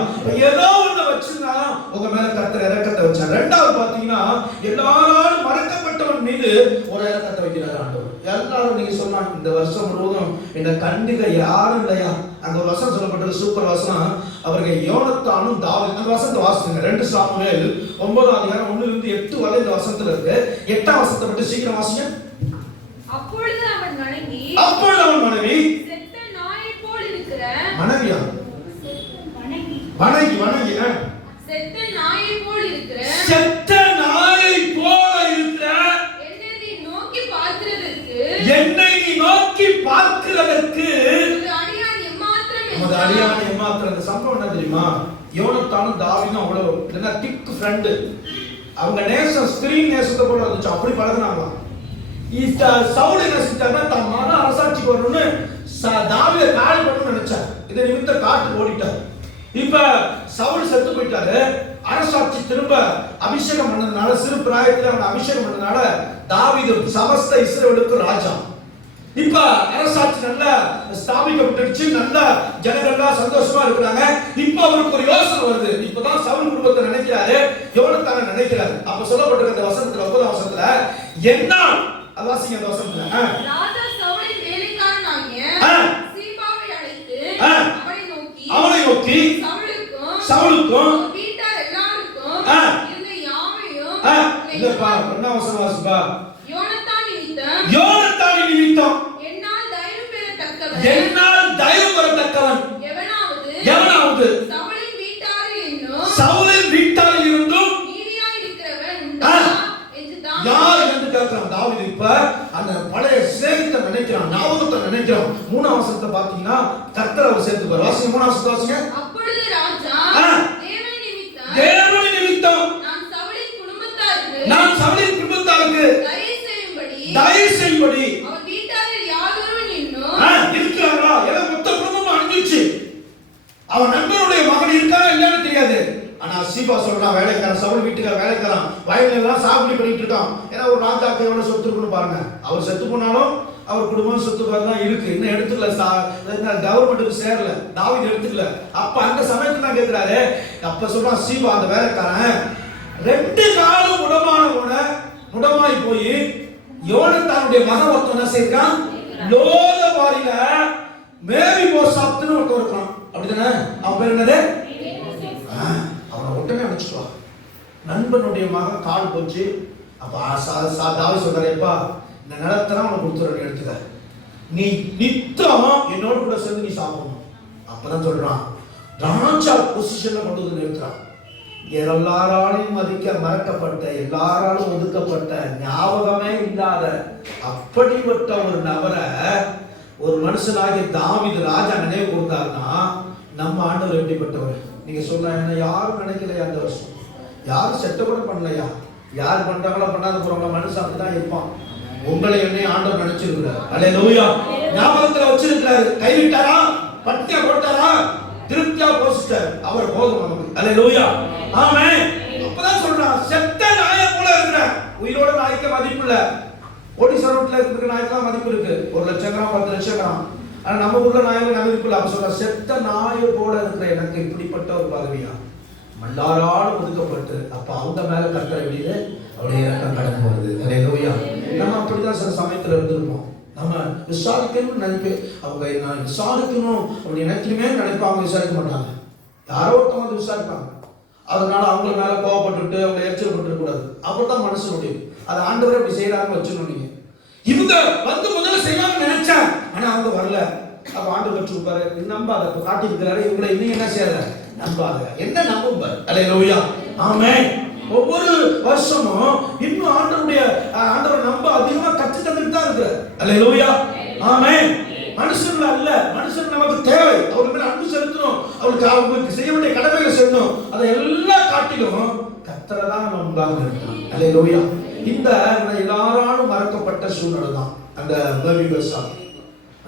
ஏதோ ஒண்ணு வச்சிருந்தா உங்க மேல கர்த்தர் இரக்கத்தை வச்சார். 2வது பாத்தீங்கன்னா, எல்லாராலும் மறக்கப்பட்டவன் மீது ஒரு இரக்கத்தை வைக்கிறார் ஆண்டவர். எல்லாரும் நீங்க சொன்னாங்க, இந்த வருஷம் முழுவதும் இந்த கண்டிக யாரும் இல்லையா. அந்த ஒரு வசனம் சொல்லப்பட்டது, சூப்பர் வசனம். அவர்கள் யோனத்தானும் தாவீதும். அந்த வசனத்தை வாசிங்க, 2 சாமுவேல் 9ஆம் அதிகாரம் 1 லிருந்து 8 வரை இந்த வசனத்துல இருக்கு. 8ஆம் வசனத்தை மட்டும் சீக்கிரம் வாசிங்க. அப்பொழுது அவன் மனைவி செத்த நாயை போல் இருக்கிற மனைவியா வணங்கி செத்த நாயை போல் இருக்கிற என்னை நீ நோக்கி பார்க்கிறதற்கு ஒரு அடியான் எம்மாத்திரம். அந்த சம்பவம் என்ன தெரியுமா, யோனத்தானும் தாவீதும் அவ்வளவு என்ன திக் ஃப்ரெண்டு. அவங்க நேசம் ஸ்திரீ நேசத்தை போல இருந்துச்சு, அப்படி பழகுனாங்களாம். சவுல் என்ன செஞ்சாருன்னா, தன் மகன் அரசாட்சிக்கு வரணும்னு தாவீதை காலி பண்ணணும்னு நினைச்சார். இதை நிமித்த காட்டுக்கு ஓடிட்டார். இப்ப சவுல் செத்து போயிட்டாரு. அரசாட்சி திரும்ப அபிஷேகம் பண்ணதுனால, சிறு பிராயத்தில் அவன் அபிஷேகம் பண்ணதுனால தாவீது சமஸ்த இஸ்ரவேலுக்கு ராஜா. இப்ப அரசாட்சி நல்லா ஸ்தாபிக்கப்பட்டுச்சு, நல்ல ஜனங்கள்லாம் சந்தோஷமா இருக்கிறாங்க. இப்ப அவருக்கு ஒரு யோசனை வருது. இப்பதான் சவுல் குடும்பத்தை நினைக்கிறாரு, யோனத்தானை நினைக்கிறாரு. அப்ப சொல்லப்பட்டிருக்க அந்த வசனத்துல 9ஆம் வசனத்துல என்ன வாசிங்க, அந்த வசனத்துல ராஜா சவுலின் வேலைக்காரனாகிய சீபாவை அழைத்து அவனை நோக்கி சவுலுக்கும் வீட்டார் எல்லாருக்கும் இருந்த யாவையும் இல்லப்பா, என்ன வசனம் வாசிப்பா, யோனத்தான் நிமித்தம் என்னால் தயவு பெறத்தக்கவன் எவனாவது சவுலின் வீட்டாரில் இருந்தும் நீதியாய் இருக்கிறவன் உண்டா என்று யார் என்று கேட்கிறான் தாவீது. இப்ப அந்த பழைய சிநேகித்தை நினைக்கிறான், ஞாபகத்தை நினைக்கிறான். 3ஆம் வசனத்தை பாத்தீங்கன்னா கர்த்தர் அவர் சேர்த்துப்பார். வாசிங்க, 3ஆம் வசனத்தை வாசிங்க. அப்பொழுது ராஜா தேவனை நிமித்தம் நான் சவுலின் குடும்பத்தாருக்கு தயவு செய்யும்படி அவன் வீட்டாரில் யாதொருவன் இன்னும் இருக்கிறாரா, ஏதோ மொத்த குடும்பம் அழிஞ்சிச்சு. அவன் நண்பனுடைய மகன் இருக்காரா இல்லைன்னு தெரியாது. ஆனா சீபா சொல்றான், வேலைக்காரன் சவுல் வீட்டுக்கார வேலைக்காரன் வயல்ல எல்லாம் சாகுபடி பண்ணிட்டு இருக்கான். ஏன்னா ஒரு ராஜாக்கு எவ்வளவு சொத்து இருக்குன்னு பாருங்க. அவர் செத்து போனாலும் அவர் குடும்பம் சொத்து தான் இருக்கு, இன்னும் எடுத்துக்கல, கவர்மெண்ட்டுக்கு சேரல, தாவீது எடுத்துக்கல. அப்ப அந்த சமயத்துல தான் கேட்கிறாரு. அப்ப சொல்றான் சீபா அந்த வேலைக்காரன், 2 காலும் முடமாய் போய் யோனத்தானுடைய மகன் ஒருத்தன் என்ன செய்யறான், லோதபாரில மேவி போசாப்துன்னு ஒருத்தன் இருக்கான். அப்படிதானே? அவன் பேர் என்னது? அவனை உடனே அனுப்பிச்சுடுவான். நண்பனுடைய மகன் கால் போச்சு, அப்ப தாவீது சொல்றாருப்பா, இந்த நிலத்தெல்லாம் உனக்கு கொடுத்துறேன், எடுத்துக்க, நீ நித்தம் என்னோட கூட சேர்ந்து நீ சாப்பிடணும். அப்பதான் சொல்றான், ராஜா பொசிஷன்ல கொண்டு வந்து நிறுத்துறான். எல்லாராலும் மதிக்க மறக்கப்பட்ட, எல்லாராலும் ஒதுக்கப்பட்ட, ஞாபகமே இல்லாத அப்படிப்பட்ட ஒரு நபரை ஒரு மனுஷனாகிய தாவீது ராஜா நினைவு கொடுத்தாருன்னா, நம்ம ஆண்டவர் எப்படிப்பட்டவர்? நீங்க சொல்ல, என்ன யாரும் நினைக்கலையா? அந்த வருஷம் யாரும் செட்ட கூட பண்ணலையா? யார் பண்றாங்களோ பண்ணாத போறாங்களோ, மனுஷன் அப்படிதான் இருப்பான். உங்களை என்னை ஆண்டவர் நினைச்சிருக்கிறார். அல்லேலூயா. ஞாபகத்துல வச்சிருக்கிறாரு. கைவிட்டாரா? பட்டியா போட்டாரா? திருப்தியா போசிட்டார். அவர் போதும் நமக்கு. அல்லேலூயா. ஆமென். அப்பதான் சொல்றான், செத்த நாயை போல இருக்கிற, உயிரோட நாய்க்கு மதிப்பு இல்ல. கோடீஸ்வரத்துல இருக்கிற நாய்க்கெல்லாம் மதிப்பு இருக்கு. 1 லட்சம் கிராம் 10 லட்சம் கிராம். ஆனா நம்ம ஊர்ல நாய்க்கு மதிப்பு இல்ல. அவர் சொல்ற, செத்த நாயை போல இருக்கிற எனக்கு இப்படிப்பட்ட ஒரு பதவியா? எல்லாராலும் ஒதுக்கப்பட்டு. அப்ப அவங்க மேல கர்த்தர் எப்படின்னு அவருடைய இறக்கம் கடந்து வருது. அல்லேலூயா. நம்ம அப்படிதான் சில சமயத்துல இருந்திருப்போம். நம்ம விசாரிக்கணும்னு நினைப்பு, அவங்க நான் விசாரிக்கணும் அப்படி நினைக்கணுமே நினைப்பாங்க, விசாரிக்க மாட்டாங்க. யாரோ ஒருத்தவங்க வந்து விசாரிப்பாங்க. அதனால அவங்க மேல கோவப்பட்டுட்டு அவங்க எரிச்சல் பட்டு கூடாது. அப்படிதான் மனசு முடியும். அது ஆண்டவரை இப்படி செய்யறாங்க வச்சுக்கணும். நீங்க இவங்க வந்து முதல்ல செய்யலாம்னு நினைச்சேன், ஆனா அவங்க வரல. அப்ப ஆண்டவர் வச்சிருப்பாரு, நம்பாத காட்டி இருக்கிறாரு, இவங்களை இன்னும் என்ன செய்யற, நம்பாத, என்ன நம்பும்பாரு. அல்லேலூயா. ஆமென். ஒவ்வொரு வருஷமும் இன்னும் ஆண்டவர் நம்ப அதிகமா கற்று தந்துட்டு தான் இருக்கு. அல்லேலூயா. ஆமென். மனுஷன் அல்ல, மனுஷன் நமக்கு தேவை. அவருக்கு மேல அன்பு செலுத்தணும், அவங்களுக்கு செய்ய வேண்டிய கடமைகளை செய்யணும். அதை எல்லாம் காட்டிலும் கர்த்தரை தான் நம்ம முன்பாக நிறுத்தணும். அல்லேலூயா. இந்த எல்லாராலும் மறக்கப்பட்ட சூழ்நிலை தான் அந்த மேபிபேசான்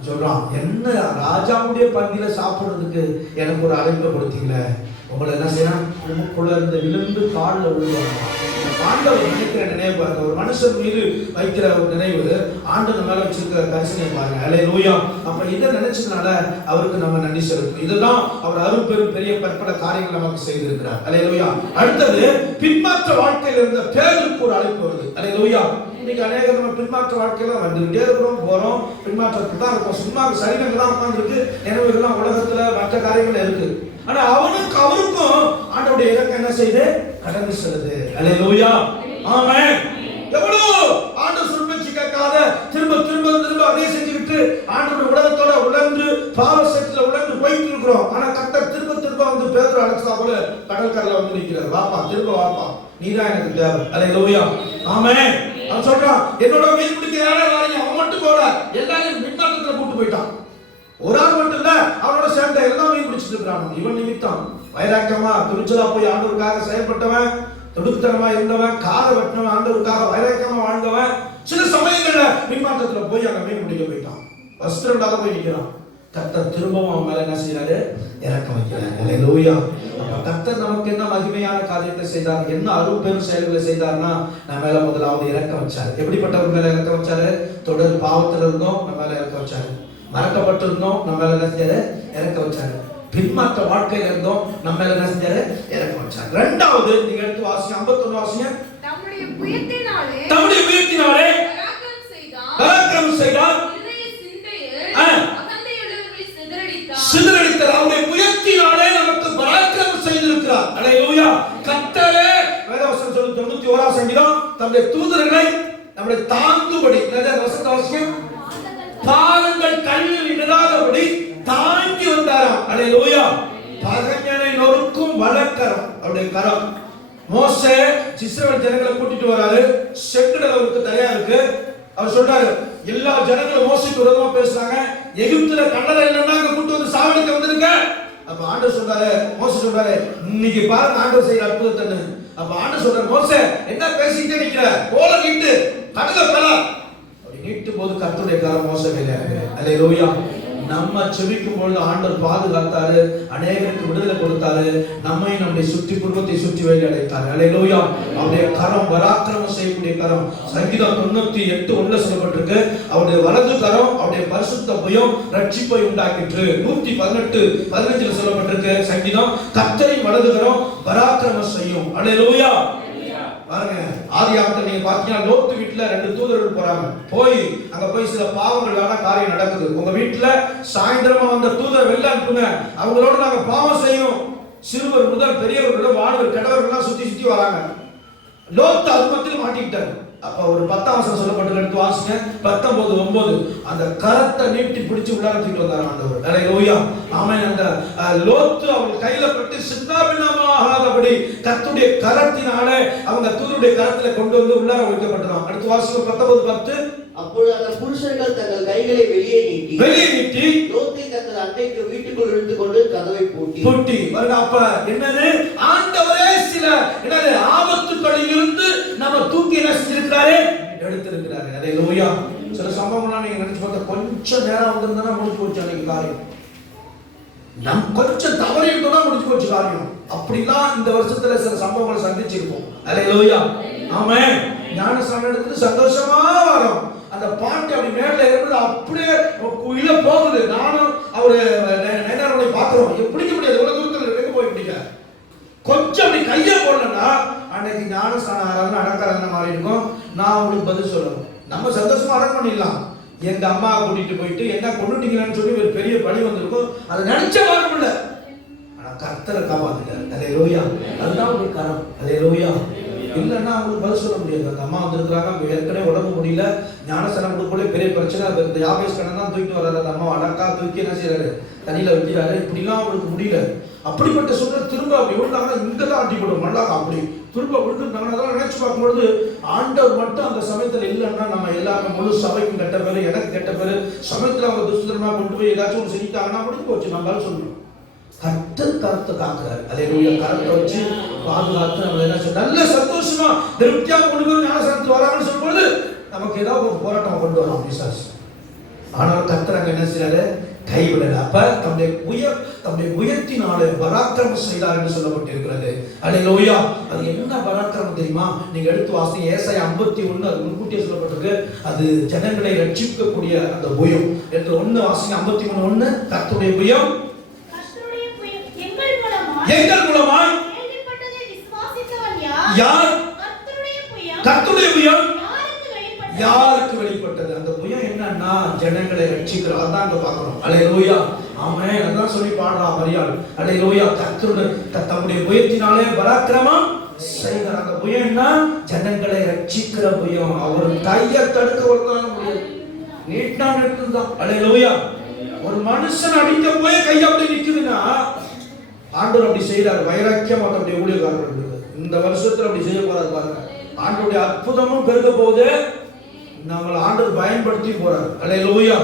சொல்றான், என்ன ராஜாவுடைய பந்தியில சாப்பிடுறதுக்கு எனக்கு ஒரு அழைப்பை கொடுத்தீங்களே, உங்களை என்ன செய்யலாம், உங்களுக்குள்ள இருந்து விழுந்து காலில் விழுவாங்க. ஆண்டவர் நினைக்கிற நினைவு பாருங்க, ஒரு மனுஷன் மீது வைக்கிற ஒரு நினைவு ஆண்டவர் மேல வச்சிருக்கிற கரிசனை பாருங்க. அல்லேலூயா. அப்ப இதை நினைச்சதுனால அவருக்கு நம்ம நன்றி செலுத்தணும். இதுதான் அவர் அருள் பெரிய பற்பல காரியங்கள் நமக்கு செய்திருக்கிறார். அல்லேலூயா. அடுத்தது, பின்மாற்ற வாழ்க்கையில இருந்த பேருக்கு ஒரு அழைப்பு வருது. அல்லேலூயா. இன்னைக்கு அநேகர் நம்ம பின்மாற்ற வாழ்க்கையில வந்துகிட்டே இருக்கிறோம், போறோம், பின்மாற்றத்துக்கு தான் இருக்கும். சும்மா சரீரங்கள் தான் உட்கார்ந்துருக்கு, நினைவுகள்லாம் உலகத்துல மற்ற காரியங்கள் இருக்கு. ஆனா அவருக்கும் ஆண்டவருடைய இறக்கம் என்ன செய்து கடந்து செல்லுது. அல்லேலூயா. ஆமென். எவ்வளவு ஆண்டவர் சொல்பேச்சு கேட்காத திரும்ப திரும்ப திரும்ப அதே செஞ்சுக்கிட்டு ஆண்டவர் உலகத்தோட உழந்து பாவ சக்தியில உழந்து போயிட்டு இருக்கிறோம். ஆனா கர்த்தர் திரும்ப திரும்ப வந்து பேதுரு அழைச்சா போல கடற்கரையில வந்து நிற்கிறார். வாப்பா, திரும்ப வாப்பா, நீதான் எனக்கு தேவை. அல்லேலூயா. ஆமென். அவன் சொல்றான், என்னோட மீன் பிடிக்க யாரா வரீங்க? அவன் மட்டும் போல எல்லாரையும் பின்மாற்றத்துல கூட்டு போயிட்டான். ஒரு ஆள் மட்டும் இல்ல, அவனோட சேர்ந்த எல்லாம் மீன் பிடிச்சிட்டு இருக்கிறான். இவன் நிமித்தம் வைராக்கியமா துணிச்சலா போய் ஆண்டவருக்காக செயல்பட்டவன், துடுக்குத்தனமா இருந்தவன், காதை வெட்டினவன், ஆண்டவருக்காக வைராக்கியமா வாழ்ந்தவன், சில சமயங்கள்ல பின்மாற்றத்துல போய் அங்க மீன் பிடிக்க போயிட்டான். வஸ்திரண்டாக போய் நிற்கிறான். கர்த்தர் திரும்பவும் அவன் மேல என்ன செய்யறாரு, இறக்கம் வைக்கிறார். அல்லேலூயா. அப்ப கர்த்தர் நமக்கு என்ன மகிமையான காரியத்தை செய்தார், என்ன அருள் பெரும் செயல்களை செய்தார்னா, நம்ம மேல முதலாவது இறக்கம் வச்சாரு. எப்படிப்பட்டவர் மேல இறக்கம் வச்சாரு? தொடர் பாவத்துல இருந்தோம், நம்ம மேல இறக்கம் வச்சாரு. மறக்கப்பட்டிருந்தோம், நம்ம மேல என்ன செஞ்சாரு, இறக்க வச்சாரு. பின்மாற்ற வாழ்க்கையில இருந்தோம், நம்ம மேல என்ன செஞ்சாரு, இறக்க வச்சாரு. இரண்டாவது, நீங்க எடுத்து வாசிங்க, 51 வாசிங்க. தம்முடைய புயத்தினாலே பராக்கிரமம் செய்தார், இதய சிந்தையில் அகந்தையுள்ளவர்களை சிதறடித்தார். அவருடைய புயத்தினாலே நமக்கு பராக்கிரமம் செய்திருக்கிறார். அல்லேலூயா. கர்த்தரே, வேதவசனம் சொல்லுது 91ஆம் சங்கீதம், தம்முடைய தூதர்களை நம்முடைய தாங்கும்படி, வசனம் பாதங்கள் கல்லில் இடராதபடி தாங்கி வந்தாராம். அல்லேலூயா. பகைஞனை நொறுக்கும் வலக்கரம் அவருடைய கரம். மோசே இஸ்ரவேல் ஜனங்களை கூட்டிட்டு வராரு, செங்கடல் அவருக்கு தரையா இருக்கு. அவர் சொல்றாரு, எல்லா ஜனங்களும் மோசேக்கு விரோதமா பேசுறாங்க, எகிப்துல கல்லறை இல்லைன்னா அங்க கூட்டு வந்து சாவடிக்க வந்திருக்க. அப்ப ஆண்டவர் சொல்றாரு, மோசே சொல்றாரு, இன்னைக்கு பாருங்க ஆண்டவர் செய்யற அற்புதத்தை. அப்ப ஆண்டவர் சொல்றாரு, மோசே என்ன பேசிக்கிட்டே நிக்கிற, போல நீட்டு கடலை பல நீட்டும் போது கர்த்தருடைய கரம் மோசே மேல இருக்கு. அல்லேலூயா. நம்ம செபிக்கும் பொழுது ஆண்டவர் பாதுகாத்தாரு, அநேகருக்கு விடுதலை கொடுத்தாரு, நம்மை நம்முடைய சுற்றி குடும்பத்தை சுற்றி வழி அடைத்தாரு. அல்லேலூயா. அவருடைய கரம் பராக்கிரமம் செய்யக்கூடிய கரம். சங்கீதம் 98:1 சொல்லப்பட்டிருக்கு, அவருடைய வலது கரம் அவருடைய பரிசுத்த புயம் ரட்சிப்பை உண்டாக்கிற்று. 118:15 சொல்லப்பட்டிருக்கு சங்கீதம், கர்த்தரின் வலது கரம் பராக்கிரமம் செய்யும். அல்லேலூயா. பாருங்க, ஆதியாகமத்துல நீங்க பாத்தீங்கன்னா லோத்து வீட்டுல 2 தூதர்கள் போறாங்க. அங்க போய் சில பாவங்களான காரியம் நடக்குது. உங்க வீட்டுல சாயந்தரமா வந்த தூதர் வெளில அனுப்புங்க, அவங்களோட நாங்க பாவம் செய்யணும். சிறுவர் முதல் பெரியவர்களோட வாலிபர் கிழவர்கள் எல்லாம் சுத்தி சுத்தி வராங்க. லோத்து அது மத்தியில் மாட்டிக்கிட்டாரு. அப்ப ஒரு 10ஆம் வசனம் சொல்லப்பட்டு எடுத்து வாசிங்க. 19:9 அந்த கரத்தை நீட்டி பிடிச்சு உள்ளார தூக்கிட்டு வந்தார் ஆண்டவர். ஹல்லேலூயா. ஆமென். அந்த லோத்து அவங்க கையில பட்டு சின்னாபின்னமா ஆகாதபடி கர்த்தருடைய கரத்தினாலே அவங்க தூதருடைய கரத்துல கொண்டு வந்து உள்ளார வைக்கப்பட்டாங்க. அடுத்து வாசிங்க 19:10. அப்பொழுது அந்த புருஷர்கள் தங்கள் கைகளை வெளியே நீட்டி லோத்தை தங்கள் அன்னைக்கு வீட்டுக்குள் இழுத்து கொண்டு கதவை பூட்டி வருங்க. அப்ப என்னது, ஆண்டவரே சில என்னது ஆபத்துக்களில் இருந்து நம்ம தூக்கி என்ன செஞ்சிருக்காரு, எடுத்திருக்கிறாரு. ஹல்லேலூயா. சில சம்பவங்கள்லாம் நீங்க நினைச்சு பார்த்தா கொஞ்சம் நேரம் வந்திருந்தா முடிஞ்சு போச்சு அன்னைக்கு காரியம். நம் கொஞ்சம் தவறிட்டோம்னா முடிஞ்சு போச்சு காரியம். அப்படிலாம் இந்த வருஷத்துல சில சம்பவங்களை சந்திச்சிருப்போம். ஹல்லேலூயா. ஆமென். ஞானஸ்நானம் எடுத்து சந்தோஷமா வரோம். அந்த பாட்டு அப்படி மேல இருந்து அப்படியே உள்ள போகுது. நானும் அவரு நேரங்களை பாக்குறோம். பிடிக்க முடியாது, எவ்வளவு தூரத்துல இருக்க போய் பிடிக்க. கொஞ்சம் அப்படி கையை போடலன்னா அன்னைக்கு ஞானஸ்நானம் ஆராதனை அடக்காரங்க மாறி இருக்கும். நான் உங்களுக்கு பதில் சொல்லணும். நம்ம சந்தோஷமா அடக்கம் பண்ணிடலாம். எங்க அம்மா கூட்டிட்டு போயிட்டு என்ன கொண்டுட்டீங்கன்னு சொல்லி ஒரு பெரிய பழி வந்திருக்கும். அதை நினைச்ச வாழ முடியல. ஆனா கர்த்தரை காப்பாத்துட்டாரு. ஹல்லேலூயா. அதுதான் ஒரு கரம். ஹல்லேலூயா. இல்லைன்னா அவங்களுக்கு பதில் சொல்ல முடியாது. அந்த அம்மா வந்துருக்காங்க, ஏற்கனவே உடம்பு முடியல, ஞானஸ்நானம் கொடுக்கக்கூடிய பெரிய பிரச்சனை. அந்த யாபேஸ் கண்ணன் தான் தூக்கிட்டு வர்றாரு. அந்த அம்மா அடக்கா தூக்கி என்ன செய்யறாரு, தண்ணியில வைக்கிறாரு. இப்படிலாம் அவங்களுக்கு முடியல. அப்படிப்பட்ட சூழ்நிலை திரும்ப அப்படி விழுந்தாங்கன்னா இங்கதான் ஆட்டி போடும் மல்லாக. அப்படி திரும்ப விழுந்துட்டாங்கன்னா அதெல்லாம் நினைச்சு பார்க்கும்போது ஆண்டவர் மட்டும் அந்த சமயத்துல இல்லைன்னா நம்ம எல்லாமே முழு சபைக்கும் கெட்ட பேரு, எனக்கு கெட்ட பேரு. சமயத்துல அவங்க துஷ்டமா கொண்டு போய் ஏதாச்சும் ஒன்று செஞ்சுட்டாங்கன்னா முடிஞ்சு போச்சு. நம்மளால சொல்லணும். கர்த்தர் கருத்தை காக்குறாரு. ஹல்லேலூயா. கருத்தை வச்சு பாதுகாத்து நம்ம என்ன செய்ய நல்ல சந்தோஷமா திருப்தியா கொண்டு போய் ஞானஸ்நானத்துக்கு வராங்கன்னு சொல்லும்போது நமக்கு ஏதாவது ஒரு போராட்டம் கொண்டு வரும் பிசாசு. ஆனால் கர்த்தர் அங்க என்ன செய்யறாரு, கைவிடல. அப்ப தம்முடைய உயர்த்தினாலே பராக்கிரமம் செய்தார் என்று சொல்லப்பட்டிருக்கிறது. ஹல்லேலூயா. அது என்ன பராக்கிரமம் தெரியுமா? நீங்க எடுத்து வாசிங்க. ஏசாயா 51 அது முன்கூட்டியே சொல்லப்பட்டிருக்கு. அது ஜனங்களை ரட்சிக்கக்கூடிய அந்த புயம் என்று 1 வாசிங்க. 53:1 கர்த்தருடைய புயம் எங்கள் மூலமாய் யார்? கர்த்தருடைய புயம் யாருக்கு வெளிப்பட்டது? அந்த புயம் என்னன்னா ஜனங்களை ரட்சிக்கிறார். அதான் அங்க பார்க்கிறோம். ஹல்லேலூயா. ஆமென். அதான் சொல்லி பாடுறா மரியாள். ஹல்லேலூயா. கர்த்தருடைய தம்முடைய புயத்தினாலே பராக்கிரமம் செய்தார். அந்த புயம் என்ன? ஜனங்களை ரட்சிக்கிற புயம். அவர் கையை தடுக்க வரதான முடியாது. நீட்டா நிற்குதான். ஹல்லேலூயா. ஒரு மனுஷன் அடிக்க போய் கை அப்படி நிக்குதுன்னா ஆண்டவர் அப்படி செய்யறாரு. வைராக்கியம் அவருடைய ஊழியக்காரர்கள் இந்த வருஷத்துல அப்படி செய்ய போறாரு பாருங்க. ஆண்டவருடைய அற்புதமும் பெருக போகுது. நம்மளை ஆண்டவர் பயன்படுத்தி போறாரு. ஹல்லேலூயா.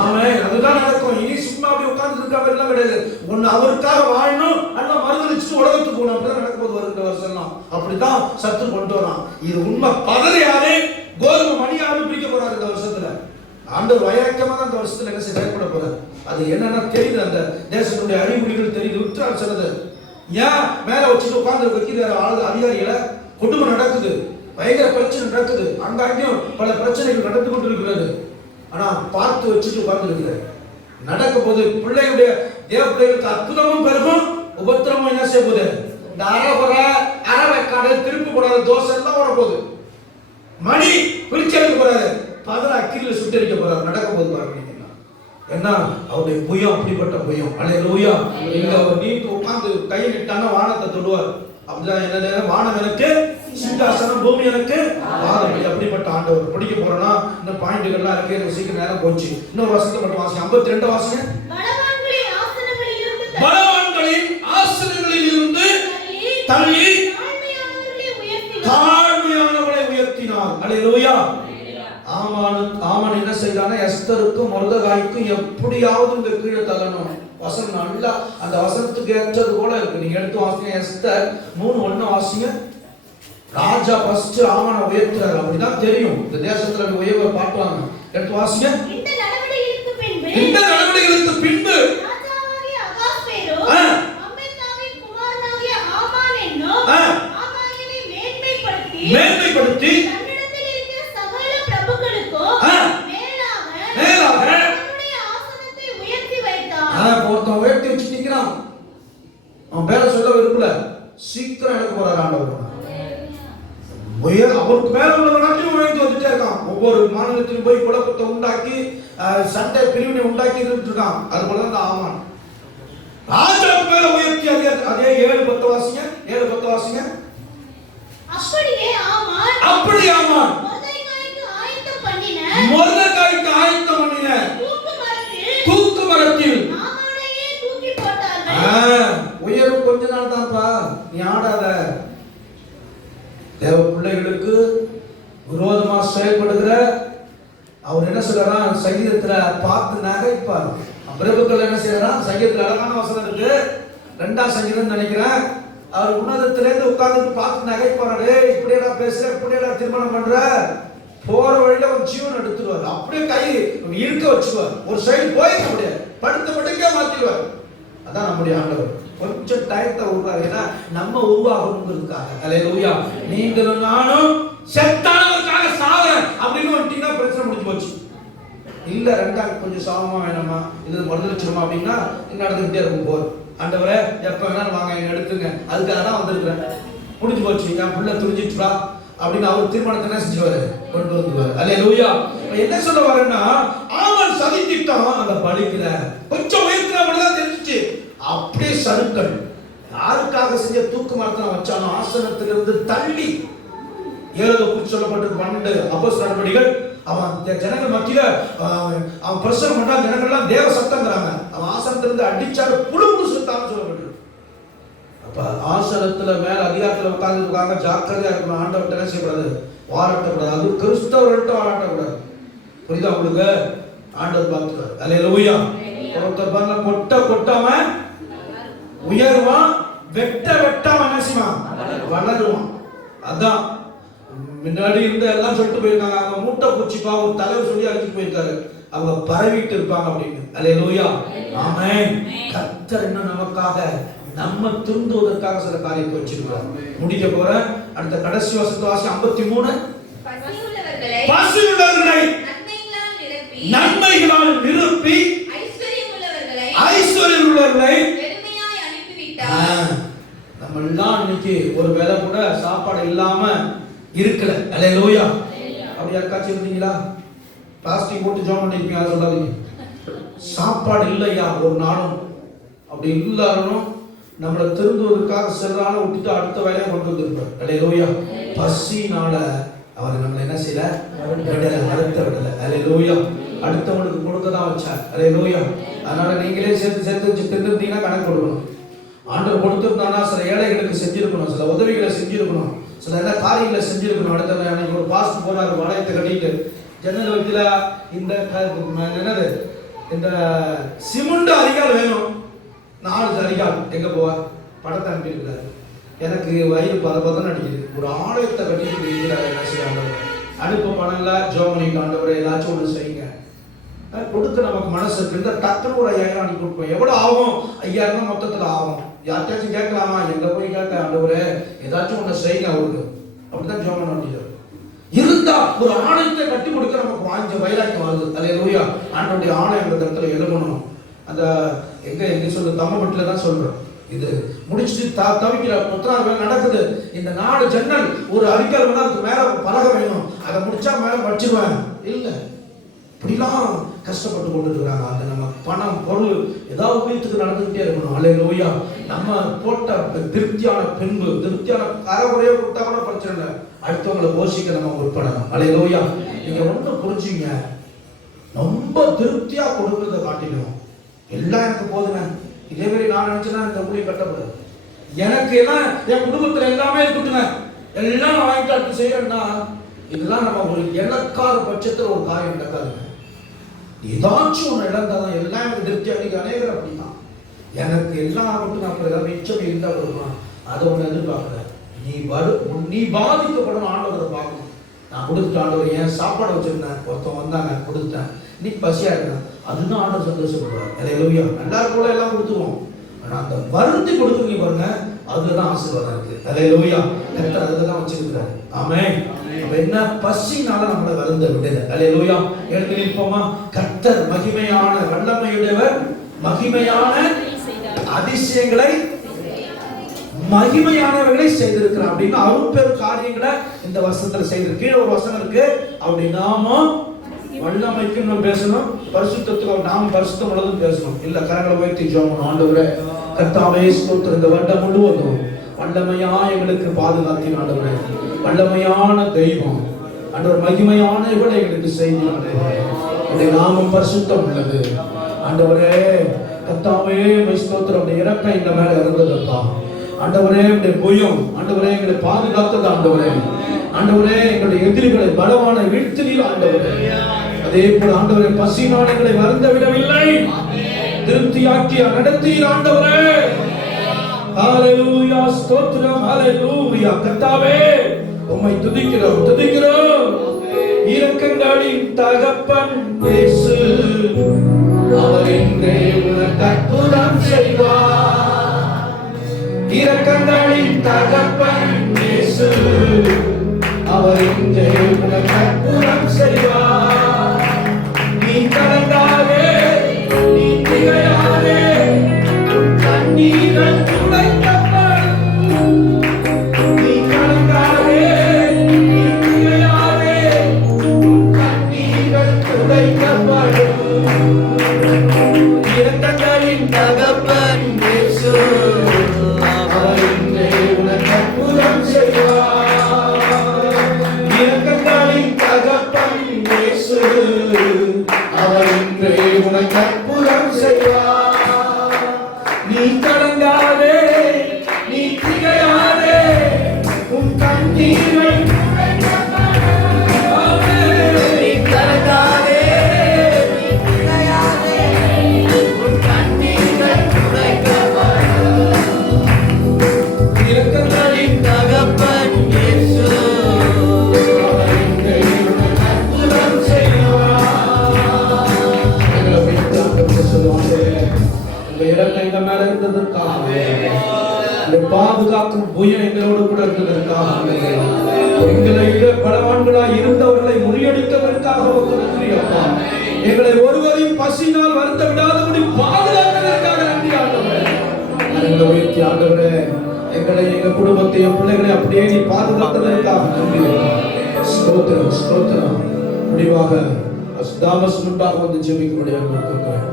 ஆமென். அதுதான் நடக்கும். இனி சும்மா அப்படி உட்கார்ந்து இருக்க எல்லாம் கிடையாது. ஒன்னு அவருக்காக வாழணும், அல்ல மறுதலிச்சு உலகத்துக்கு போகணும். அப்படிதான் நடக்க போது வருகிற வருஷம். அப்படிதான் சத்து கொண்டு வரான். இது உண்மை. பதறையாரு கோதுமை மணியாரு பிடிக்க போறாரு இந்த வருஷத்துல. ஆண்டவர் வைராக்கியமா தான் இந்த வருஷத்துல என்ன செயல்பட போறாரு. அது என்னன்னா தெரியுது. அந்த தேசத்துடைய அறிகுறிகள் தெரியுது. விட்டுறாரு சிலது. ஏன் மேல வச்சுட்டு உட்கார்ந்து வைக்கிற அதிகாரிகளை குடும்பம் நடக்குது, பயங்கர பிரச்சனை நடக்குது. அங்கேயும் பல பிரச்சனைகள் நடந்து கொண்டு இருக்கிறது. ஆனா பார்த்து வச்சுட்டு உட்கார்ந்து இருக்கிறார். நடக்கும் போது பிள்ளைகளுடைய தேவ பிள்ளைகளுக்கு அற்புதமும் பெருகும், உபத்திரமும் என்ன செய்ய போகுது. இந்த அரைக்காடு திருப்பி போடாத தோசை எல்லாம் ஓட போகுது. மணி பிரிச்சு எடுக்க போறாரு. பதற அக்கிரியில சுட்டரிக்க போறாரு. நடக்கும் போது பாருங்க. என்ன அவருடைய புயம் அப்படிப்பட்ட புயம். ஹல்லேலூயா. இங்க அவர் நீட்டு உட்கார்ந்து கையை நிட்டானா வானத்தை தொடுவார். அப்படிதான் என்ன நேரம் வானம் எனக்கு சிங்காசனம், பூமி எனக்கு பாதபடி. அப்படிப்பட்ட ஆண்டவர் பிடிக்க போறோம்னா இந்த பாயிண்ட்கள்லாம் இருக்கு. எனக்கு சீக்கிரம் நேரம் போச்சு. இன்னொரு வசனத்தை மட்டும் வாசிங்க. 52 வாசிங்க. பலவான்களின் ஆசனங்களில் இருந்து தள்ளி தாழ்மையானவர்களை உயர்த்தினார். ஹல்லேலூயா. ஆமான் என்ன செய்தானா, எஸ்தருக்கும் மொர்தெகாய்க்கும் எப்படியாவது இந்த கீழே தள்ளணும். வசனம் நல்லா அந்த வசனத்துக்கு ஏற்றது போல இருக்கு. நீங்க எடுத்து வாசிங்க. எஸ்தர் 3:1 வாசிங்க. ராஜா ஃபர்ஸ்ட் ஆமான உயர்த்துறாரு. அப்படிதான் தெரியும் இந்த தேசத்துல உயர்வை பார்க்கலாங்க. எடுத்து வாசிங்க. இந்த நடவடிக்கைகளுக்கு பின்பு ராஜாவாகிய அகாஸ்வேரோ அம்மெதாவின் குமாரனாகிய ஆமான் என்னும் ஆகாயனை மேன்மைப்படுத்தி தன்னிடத்தில் இருக்கிற சகல பிரபுக்களுக்கும் மேலாக தன்னுடைய ஆசனத்தை உயர்த்தி வைத்தார். ஒருத்தன் உயர்த்தி வச்சு நிக்கிறான். அவன் பேரை சொல்ல விரும்பல. சீக்கிரம் எடுக்க போறாரு ஆண்டவர். அவருக்கு மேல உள்ள நாட்டையும் உயர்த்தி வந்துட்டே இருக்கான். ஒவ்வொரு மாநிலத்திலும் போய் குழப்பத்தை உண்டாக்கி சண்டை பிரிவினை உண்டாக்கி இருக்கான். அது போலதான் ஆமான் ராஜாவுக்கு மேல உயர்த்தி அதே 7:10 வாசிங்க. 7:10 வாசிங்க. அப்படியே ஆமான் மொர்தெகாயை நாள் தான்ப்பா, நீ ஆடாத. தேவ பிள்ளைகளுக்கு விரோதமா செயல்படுகிற அவர் என்ன சொல்றான், சங்கீதத்துல பார்த்து நகைப்பார். பிரபுக்கள் என்ன செய்யறான், சங்கீதத்துல அழகான வசனம் இருக்கு, 2ஆம் சங்கீதம் நினைக்கிறேன். அவர் உன்னதத்திலேருந்து உட்கார்ந்துட்டு பார்த்து நகைப்பாரு. இப்படியடா பேசுற, இப்படியடா திருமணம் பண்ற, போற வழியில ஒரு ஜீவன் எடுத்துருவார். அப்படியே கை இழுக்க வச்சுருவார், ஒரு சைடு போயிட முடியாது, படுத்த படுக்கையா மாத்திடுவார். அதான் நம்முடைய ஆண்டவர். கொஞ்சம் டயத்தை விடுறாரு, ஏன்னா நம்ம உருவாகணுங்கிறதுக்காக. அல்லேலூயா. நீங்களும் நானும் செத்தானவருக்காக சாகுறேன் அப்படின்னு வந்துட்டீங்கன்னா பிரச்சனை முடிஞ்சு போச்சு. இல்ல 2ஆம் கொஞ்சம் சாவமா வேணாமா, இது மறுதளிச்சிருமா அப்படின்னா இன்னும் நடந்துகிட்டே இருக்கும் போர். ஆண்டவரே எப்ப வேணாலும் வாங்க என்ன எடுத்துங்க, அதுக்காக தான் வந்திருக்கிறேன், முடிஞ்சு போச்சு, என் பிள்ளை துரிஞ்சிட்டுடா அப்படின்னு அவர் தீர்மானத்தை என்ன செஞ்சுவாரு, கொண்டு வந்துருவாரு. அல்லேலூயா. என்ன சொல்ல வரேன்னா, அவன் சதித்திட்டான், அந்த பலிக்கல, கொஞ்சம் உயர்த்தினா மட்டும்தான் தெரிஞ்சிச்சு, அப்படியே சருக்கள். யாருக்காக செஞ்ச தூக்கு மரத்தை வச்சானோ ஆசனத்திலிருந்து தள்ளி ஏழு குறித்து சொல்லப்பட்டிருக்கு 12 அப்போஸ்தலர் நடவடிக்கைகள். அவன் ஜனங்கள் மத்தியில அவன் பிரசங்கம் பண்ணா ஜனங்கள்லாம் தேவ சத்தம்ங்கிறாங்க. அவன் ஆசனத்திலிருந்து அடிச்சாரு, புழு புழு சுத்தான்னு சொல்லப்பட்டிருக்கு. அப்ப ஆசனத்துல மேல அதிகாரத்துல உட்கார்ந்து இருக்காங்க, ஜாக்கிரதையா இருக்கணும். ஆண்டவர்கிட்ட என்ன செய்யக்கூடாது, வாராட்டக்கூடாது. அது கிறிஸ்தவர்கள்ட்ட வாராட்டக்கூடாது. புரியுதா உங்களுக்கு? ஆண்டவர் பார்த்துக்காரு. அல்லேலூயா. ஒருத்தர் பண்ண கொட்டாம உயர்வான், வெட்டாம என்ன செய்வான், வளருவான். அதான் முன்னாடி இருந்த எல்லாம் சொல்லிட்டு போயிருக்காங்க, அவங்க மூட்டை பூச்சிப்பா ஒரு தலைவர் சொல்லி அழைச்சிட்டு போயிருக்காரு, அவங்க பரவிட்டு இருப்பாங்க அப்படின்னு. அல்லேலூயா. ஆமென். கர்த்தர் இன்னும் நமக்காக, நம்ம திருந்துவதற்காக சில காரியத்தை வச்சிருக்கார். முடிக்க போறேன். அடுத்த கடைசி வசனத்தை வாசி, 53. பசியுள்ளவர்களை நன்மைகளால் நிரப்பி ஐஸ்வர்யம் உள்ளவர்களை நம்ம எல்லாம் இன்னைக்கு ஒரு வேளை கூட சாப்பாடு இல்லாம இருக்கல. அல்லேலூயா. அப்படி யாருக்காச்சும் இருந்தீங்களா? பிளாஸ்டிக் போட்டு ஜாம் பண்ணிருப்பீங்க, அதை சொல்லாதீங்க. சாப்பாடு இல்லையா ஒரு நாளும், அப்படி இல்லாரும் நம்மளை திருந்துவதற்காக செல்றான விட்டுட்டு அடுத்த வேலையை கொண்டு வந்திருப்பார். அல்லேலூயா. பசினால அவர் நம்மளை என்ன செய்யல, அடுத்த விடல. அல்லேலூயா. அடுத்தவனுக்கு கொடுக்க தான் வச்சார். அல்லேலூயா. அதனால நீங்களே சேர்த்து வச்சு தின்னுட்டீங்கன்னா கணக்கு கொடுக்கணும். ஆண்டவர் கொடுத்துருந்தானா சில ஏழைகளுக்கு செஞ்சிருக்கணும், சில உதவிகளை செஞ்சிருக்கணும், சில எல்லா காரியங்களை செஞ்சிருக்கணும். அடுத்த அன்னைக்கு ஒரு பாஸ்ட் போறாரு, வளையத்தை கட்டிட்டு ஜன்னல் வைக்கல, இந்த என்னது இந்த சிமெண்ட் அரிகால் வேணும், 4 அரிகால் எங்க போவா, படத்தை அனுப்பியிருக்கிறாரு. எனக்கு வயிறு பதம் அடிக்குது, ஒரு ஆலயத்தை கட்டிட்டு இருக்கிறாரு. என்ன செய்யறாங்க, அனுப்ப பணம் இல்ல, ஜோமனிக்கு ஆண்டவரை ஏதாச்சும் ஒன்று செய்யுங்க. கொடுத்து நமக்கு மனசு இருந்தா டக்குன்னு ஒரு 5000 அனுப்பி கொடுப்போம். எவ்வளவு ஆகும்? 5000 தான் மொத்தத்துல ஆகும். யார்ட்டாச்சும் கேட்கலாமா? எங்க போய் கேட்க, ஆண்டவரே ஏதாச்சும் ஒண்ணு செய்யுங்க அவருக்கு, அப்படிதான் ஜோமன் அப்படிங்கிறார். இருந்தா ஒரு ஆணையத்தை கட்டி கொடுக்க நமக்கு வாஞ்ச வைராக்கியம் வருது. அல்லேலூயா. ஆண்டவருடைய ஆணையம் அந்த இடத்துல எழுதணும். அந்த எங்க சொல்ற தமிழ்ல தான் சொல்றோம். இது முடிச்சுட்டு தவிக்கிற புத்தரார் வேலை நடக்குது. இந்த 4 ஜன்னல் ஒரு அரிக்கல் வேணா அதுக்கு மேல பலகை வேணும், அதை முடிச்சா மேல வச்சிருவேன். இல்ல, இப்படிலாம் கஷ்டப்பட்டு கொண்டு இருக்கிறாங்க. அது நம்ம பணம் பொருள் ஏதாவது உபயோகத்துக்கு நடந்துகிட்டே இருக்கணும். அல்லேலூயா. நம்ம போட்ட திருப்தியான பின்பு, திருப்தியான அறகுறையோ கொடுத்தா கூட பிரச்சனை இல்லை, அடுத்தவங்களை போஷிக்க நம்ம உட்படணும். அல்லேலூயா. நீங்க ஒன்றும் புரிஞ்சுங்க, ரொம்ப திருப்தியா கொடுக்கறத காட்டிக்கணும். எல்லாம் எனக்கு போதுங்க, இதே மாதிரி நான் நினைச்சேன்னா இந்த ஊழியம் கட்டக்கூடாது. எனக்கு எல்லாம் என் குடும்பத்துல எல்லாமே இருக்கட்டுங்க, எல்லாம் நான் வாங்கிட்டு அடுத்து செய்யறேன்னா இதெல்லாம் நம்ம ஒரு எனக்காத பட்சத்தில் ஒரு காரியம் நடக்காதுங்க. ஏதாச்சும் ஒன்று இழந்தாதான் எல்லாம் எனக்கு திருப்தி. அன்னைக்கு அநேகர் அப்படிதான், எனக்கு எல்லாம் ஆகட்டும், அப்புறம் ஏதாவது மிச்சம் இருந்தா வருமா, அதை ஒன்று எதிர்பார்க்கல. நீ பாதிக்கப்படணும், ஆண்டவரை பார்க்கணும். நான் கொடுத்துட்டு ஆண்டவர் ஏன் சாப்பாடு வச்சிருந்தேன், ஒருத்தவங்க வந்தாங்க கொடுத்தேன், நீ பசியா இருந்தேன், அதுதான் ஆண்டவர் சந்தோஷப்படுவார். அல்லேலூயா. எல்லாரும் கூட எல்லாம் கொடுத்துருவோம், ஆனா அந்த வருந்தி கொடுக்குறீங்க பாருங்க, அதுதான் ஆசீர்வாதம் இருக்கு. அல்லேலூயா. கர்த்தர் அதுதான் வச்சிருக்கிறாரு. ஆமென். அப்ப என்ன, பசினால நம்மளை வருந்த விடல. அல்லேலூயா. எழுந்து நிற்போமா. கர்த்தர் மகிமையான வல்லமையுடையவர், மகிமையான அதிசயங்களை மகிமையானவர்களை செய்திருக்கிறார் அப்படின்னு அரும்பெரும் காரியங்களை இந்த வருஷத்துல செய்திருக்கு. கீழே ஒரு வசனம் இருக்கு, அப்படி நாம வல்லமைக்கும் நம்ம பேசணும், பரிசுத்தத்துக்கு நாம் பரிசுத்தம் உள்ளதும் பேசணும். இல்ல, கரங்களை உயர்த்தி ஜெபம். ஆண்டவரே கர்த்தாவே ஸ்தோத்திரம், இந்த வருடம் முழுவதும் வல்லமையா எங்களுக்கு பாதுகாத்தீங்க ஆண்டவரே, வல்லமையான தெய்வம் ஆண்டவர், மகிமையான இவனை எங்களுக்கு செய்தீங்க. உடைய நாமம் பரிசுத்தம் உள்ளது ஆண்டவரே. கர்த்தாவே ஸ்தோத்திரம், அந்த இறக்கம் இந்த மேல இருந்ததுப்பா. ஆண்டவரே உடைய புயம், ஆண்டவரே எங்களை பாதுகாத்தது ஆண்டவரே, ஆண்டவரே எங்களுடைய எதிரிகளை பலமான வீழ்த்தினீர் ஆண்டவரே. அதே போல ஆண்டவரே பசியினால் எங்களை வருந்த விடவில்லை, திருப்தியாக்கி நடத்தீர் ஆண்டவரே. ஹalleluya, ஸ்தோத்திரம், ஹalleluya. கர்த்தாவே உம்மை துதிக்கிறோம், துதிக்கிறோம். இரக்கங்களின் தகப்பன் இயேசு, அவர் என்றே உனக்கு அற்புதம் செய்வார். இரக்கங்களின் தகப்பன் இயேசு, அவர் என்றே உனக்கு அற்புதம் செய்வார். நீ கலங்காதே, நீ திகையாதே, உன் கண்ணீர்கள் துடைக்கப்படும். நீ கலங்காதே, நீ திகையாதே, உன் கண்ணீர்கள் துடைக்கப்படும். இரக்கங்களின் தகப்பன் இயேசு, அவர் என்றே உனக்கு அற்புதம் செய்வார். இரக்கங்களின் தகப்பன் இயேசு, அவர் என்றே உனக்கு அற்புதம் செய்வார். நீ கலங்காதே, நீ திகையாதே, உன் கண்ணீரை நீ கலங்காதே, நீ திகையாதே, உன் கண்ணீர்கள் துடைக்கப்படும். இரக்கங்களின் தகப்பன் இயேசு, அவர் என்றே உனக்கு அற்புதம் செய்வார். எங்களை மீட்டு ஆண்டவரே சொல்லுவாங்க, உங்க இரக்கம் எங்க மேல இருந்ததற்காக, உங்க பாதுகாக்கும் புயம் எங்களோடு கூட இருந்ததற்காக, எங்களை விட பலவான்களாய் இருந்தவர்களை முறியடித்ததற்காக உமக்கு நன்றி அப்பா. எங்களை ஒருவரையும் பசியினால் வருத்த விடாதபடி பாதுகாத்ததற்காக நன்றி ஆண்டவரே. எங்களை உயர்த்தி ஆண்டவரே, எங்களை எங்க குடும்பத்தையும் பிள்ளைகளை அப்படியே நீ பாதுகாத்ததற்காக நன்றி. ஸ்தோத்திரம், ஸ்தோத்திரம். முடிவாக தாமஸ் முன்பாக வந்து ஜெபிக்கும்படியாக கேட்கிறேன்.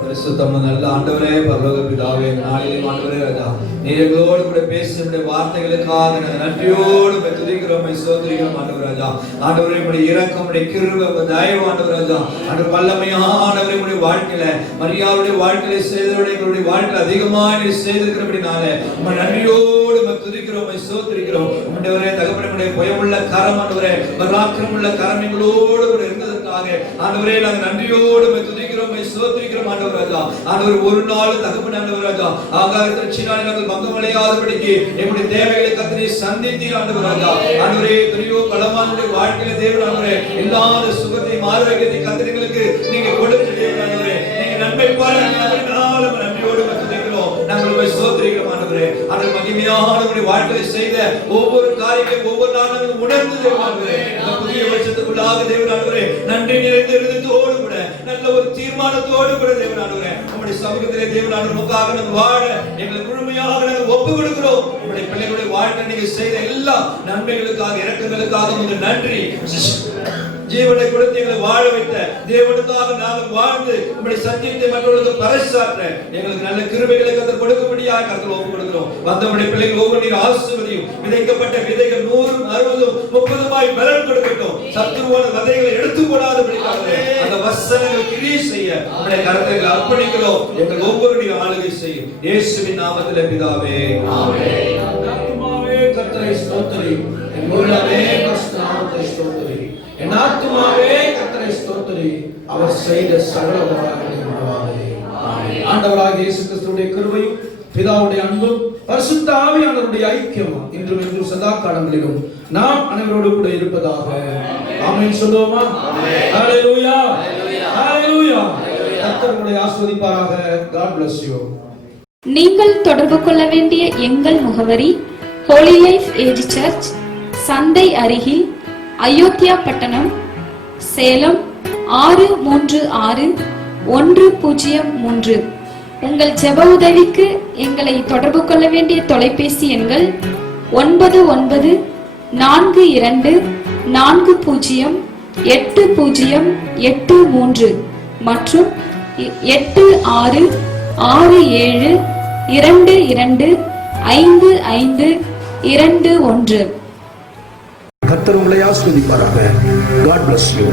பரிசுத்தமும் நல்ல ஆண்டவரே, பரலோக பிதாவே, நாளிலே ஆண்டவரே ராஜா, நீர் எங்களோடு கூட பேசிய வார்த்தைகளுக்காக நாங்கள் நன்றியோடு துதிக்கிறோம், ஸ்தோத்திரிக்கிறோம் ஆண்டவர் ராஜா. ஆண்டவரே உம்முடைய இரக்கம், உம்முடைய கிருபை, தயவு ஆண்டவர் ராஜா, ஆண்டவர் வல்லமையானவரே உம்முடைய வாழ்க்கையில, மரியாளுடைய வாழ்க்கையில செய்தவரை எங்களுடைய வாழ்க்கையில் அதிகமாக நீர் செய்திருக்கிறபடினாலே உம்மை நன்றியோடு துதிக்கிறோம், ஸ்தோத்திரிக்கிறோம். உம்முடைய தகப்பனே, உம்முடைய பயமுள்ள கரம் ஆண்டவரே, பராக்கிரமுள்ள கரம் எங்களோடு கூட இருந்ததற்காக ஆண்டவரே நாங்கள் நன்றியோடு துதிக்கிறோம், ஸ்தோத்திரிக்கிறோம் ஆண்டவர் ராஜா. ஆண்டவர் ஒரு நாள் தகப்பனே ஆண்டவர் ராஜா, ஆகாயத்தில் சின்னாடி நாங்கள் பங்கமடையாதபடிக்கு எங்களுடைய தேவைகளை கர்த்தரே சந்தித்தீர் ஆண்டவர் ராஜா. ஆண்டவரே துரியோ பலமானுடைய வாழ்க்கையில தேவன் ஆண்டவரே எல்லா சுகத்தையும் ஆரோக்கியத்தையும் கர்த்தர்களுக்கு நீங்க கொடுத்த தேவன் ஆண்டவரே, நீங்க நன்மை பாராட்டினால நன்றியோடு துதிக்கிறோம், நாங்கள் உம்மை ஸ்தோத்திரிக்கிறோம் ஆண்டவரே. ஆண்டவர் மகிமையானவருடைய வாழ்க்கையை செய்த ஒவ்வொரு காரியங்களையும் ஒவ்வொரு நாளும் நாங்கள் உணர்ந்து தேவன் ஆண்டவரே, இந்த புதிய வருஷத்துக்குள்ளாக தேவன் ஆண்டவரே நன்றி நிறைந்த இருதயத்தோடு கூட நல்ல ஒரு தீர்மானத்தோடு கூட தேவன் ஆண்டவரே உம்முடைய சமூகத்திலே தேவன் ஆண்டவரே உமக்காக நாங்கள் வாழ எங்களை முழுமையாக நாங்கள் ஒப்பு கொடுக்கிறோம். உம்முடைய பிள்ளைகளுடைய வாழ்க்கை நீங்க செய்த எல்லா நன்மைகளுக்காக இரக்கங்களுக்காக உங்களுக்கு நன்றி. ஜீவனை கொடுத்து எங்களை வாழ வைத்த தேவனுக்காக நாங்கள் வாழ்ந்து உம்முடைய சத்தியத்தை மற்றவர்களுக்கு பறைசாற்ற எங்களுக்கு நல்ல கிருபைகளை கர்த்தர் கொடுக்கும்படியாக கர்த்தர் ஒப்பு கொடுக்கிறோம். வந்தவருடைய பிள்ளைகள் ஒவ்வொரு நீர் ஆசீர்வதியும். விதைக்கப்பட்ட விதைகள் 100, 60, 30 பலன் கொடுக்கட்டும். சத்துருவான விதைகளை எடுத்து போடாதபடியாக அந்த வசனங்கள் கிரியை செய்ய உம்முடைய கரங்களை அர்ப்பணிக்கிறோம். எங்கள் ஒவ்வொரு நீர் ஆளுகை செய்யும். இயேசுவின் நாமத்திலே பிதாவே, ஆமென். ஆத்துமாவே கர்த்தரை ஸ்தோத்திரி, என் உள்ளமே கிறிஸ்துநாமத்தை ஸ்தோத்திரி. என் ஆத்துமாவே கர்த்தரை ஸ்தோத்திரி, அவர் செய்த சகல உபகாரங்களையும் மறவாதே. ஆண்டவராகிய இயேசு கிறிஸ்துவின் கிருபையும் பிதாவுடைய அன்பும் பரிசுத்த ஆவியானவருடைய ஐக்கியமும் இன்றும் என்றும் சதா காலங்களிலும் நாம் அனைவரோடு கூட இருப்பதாக. ஆமென் சொல்லுவோமா? ஹalleluya, ஹalleluya. கர்த்தர் உங்களை ஆசீர்வதிப்பாராக. God bless you. நீங்கள் தொடர்பு கொள்ள வேண்டிய எங்கள் முகவரி ஹோலி லைஃப் ஏஜ் சர்ச், சந்தை அருகில், அயோத்தியா பட்டணம், சேலம் 636103. உங்கள் ஜெப உதவிக்கு எங்களை தொடர்பு கொள்ள வேண்டிய தொலைபேசி எண்கள் 9940408083 மற்றும் 8667225521. கர்த்தர் உங்களை ஆசீர்வதிப்பாராக. God bless you.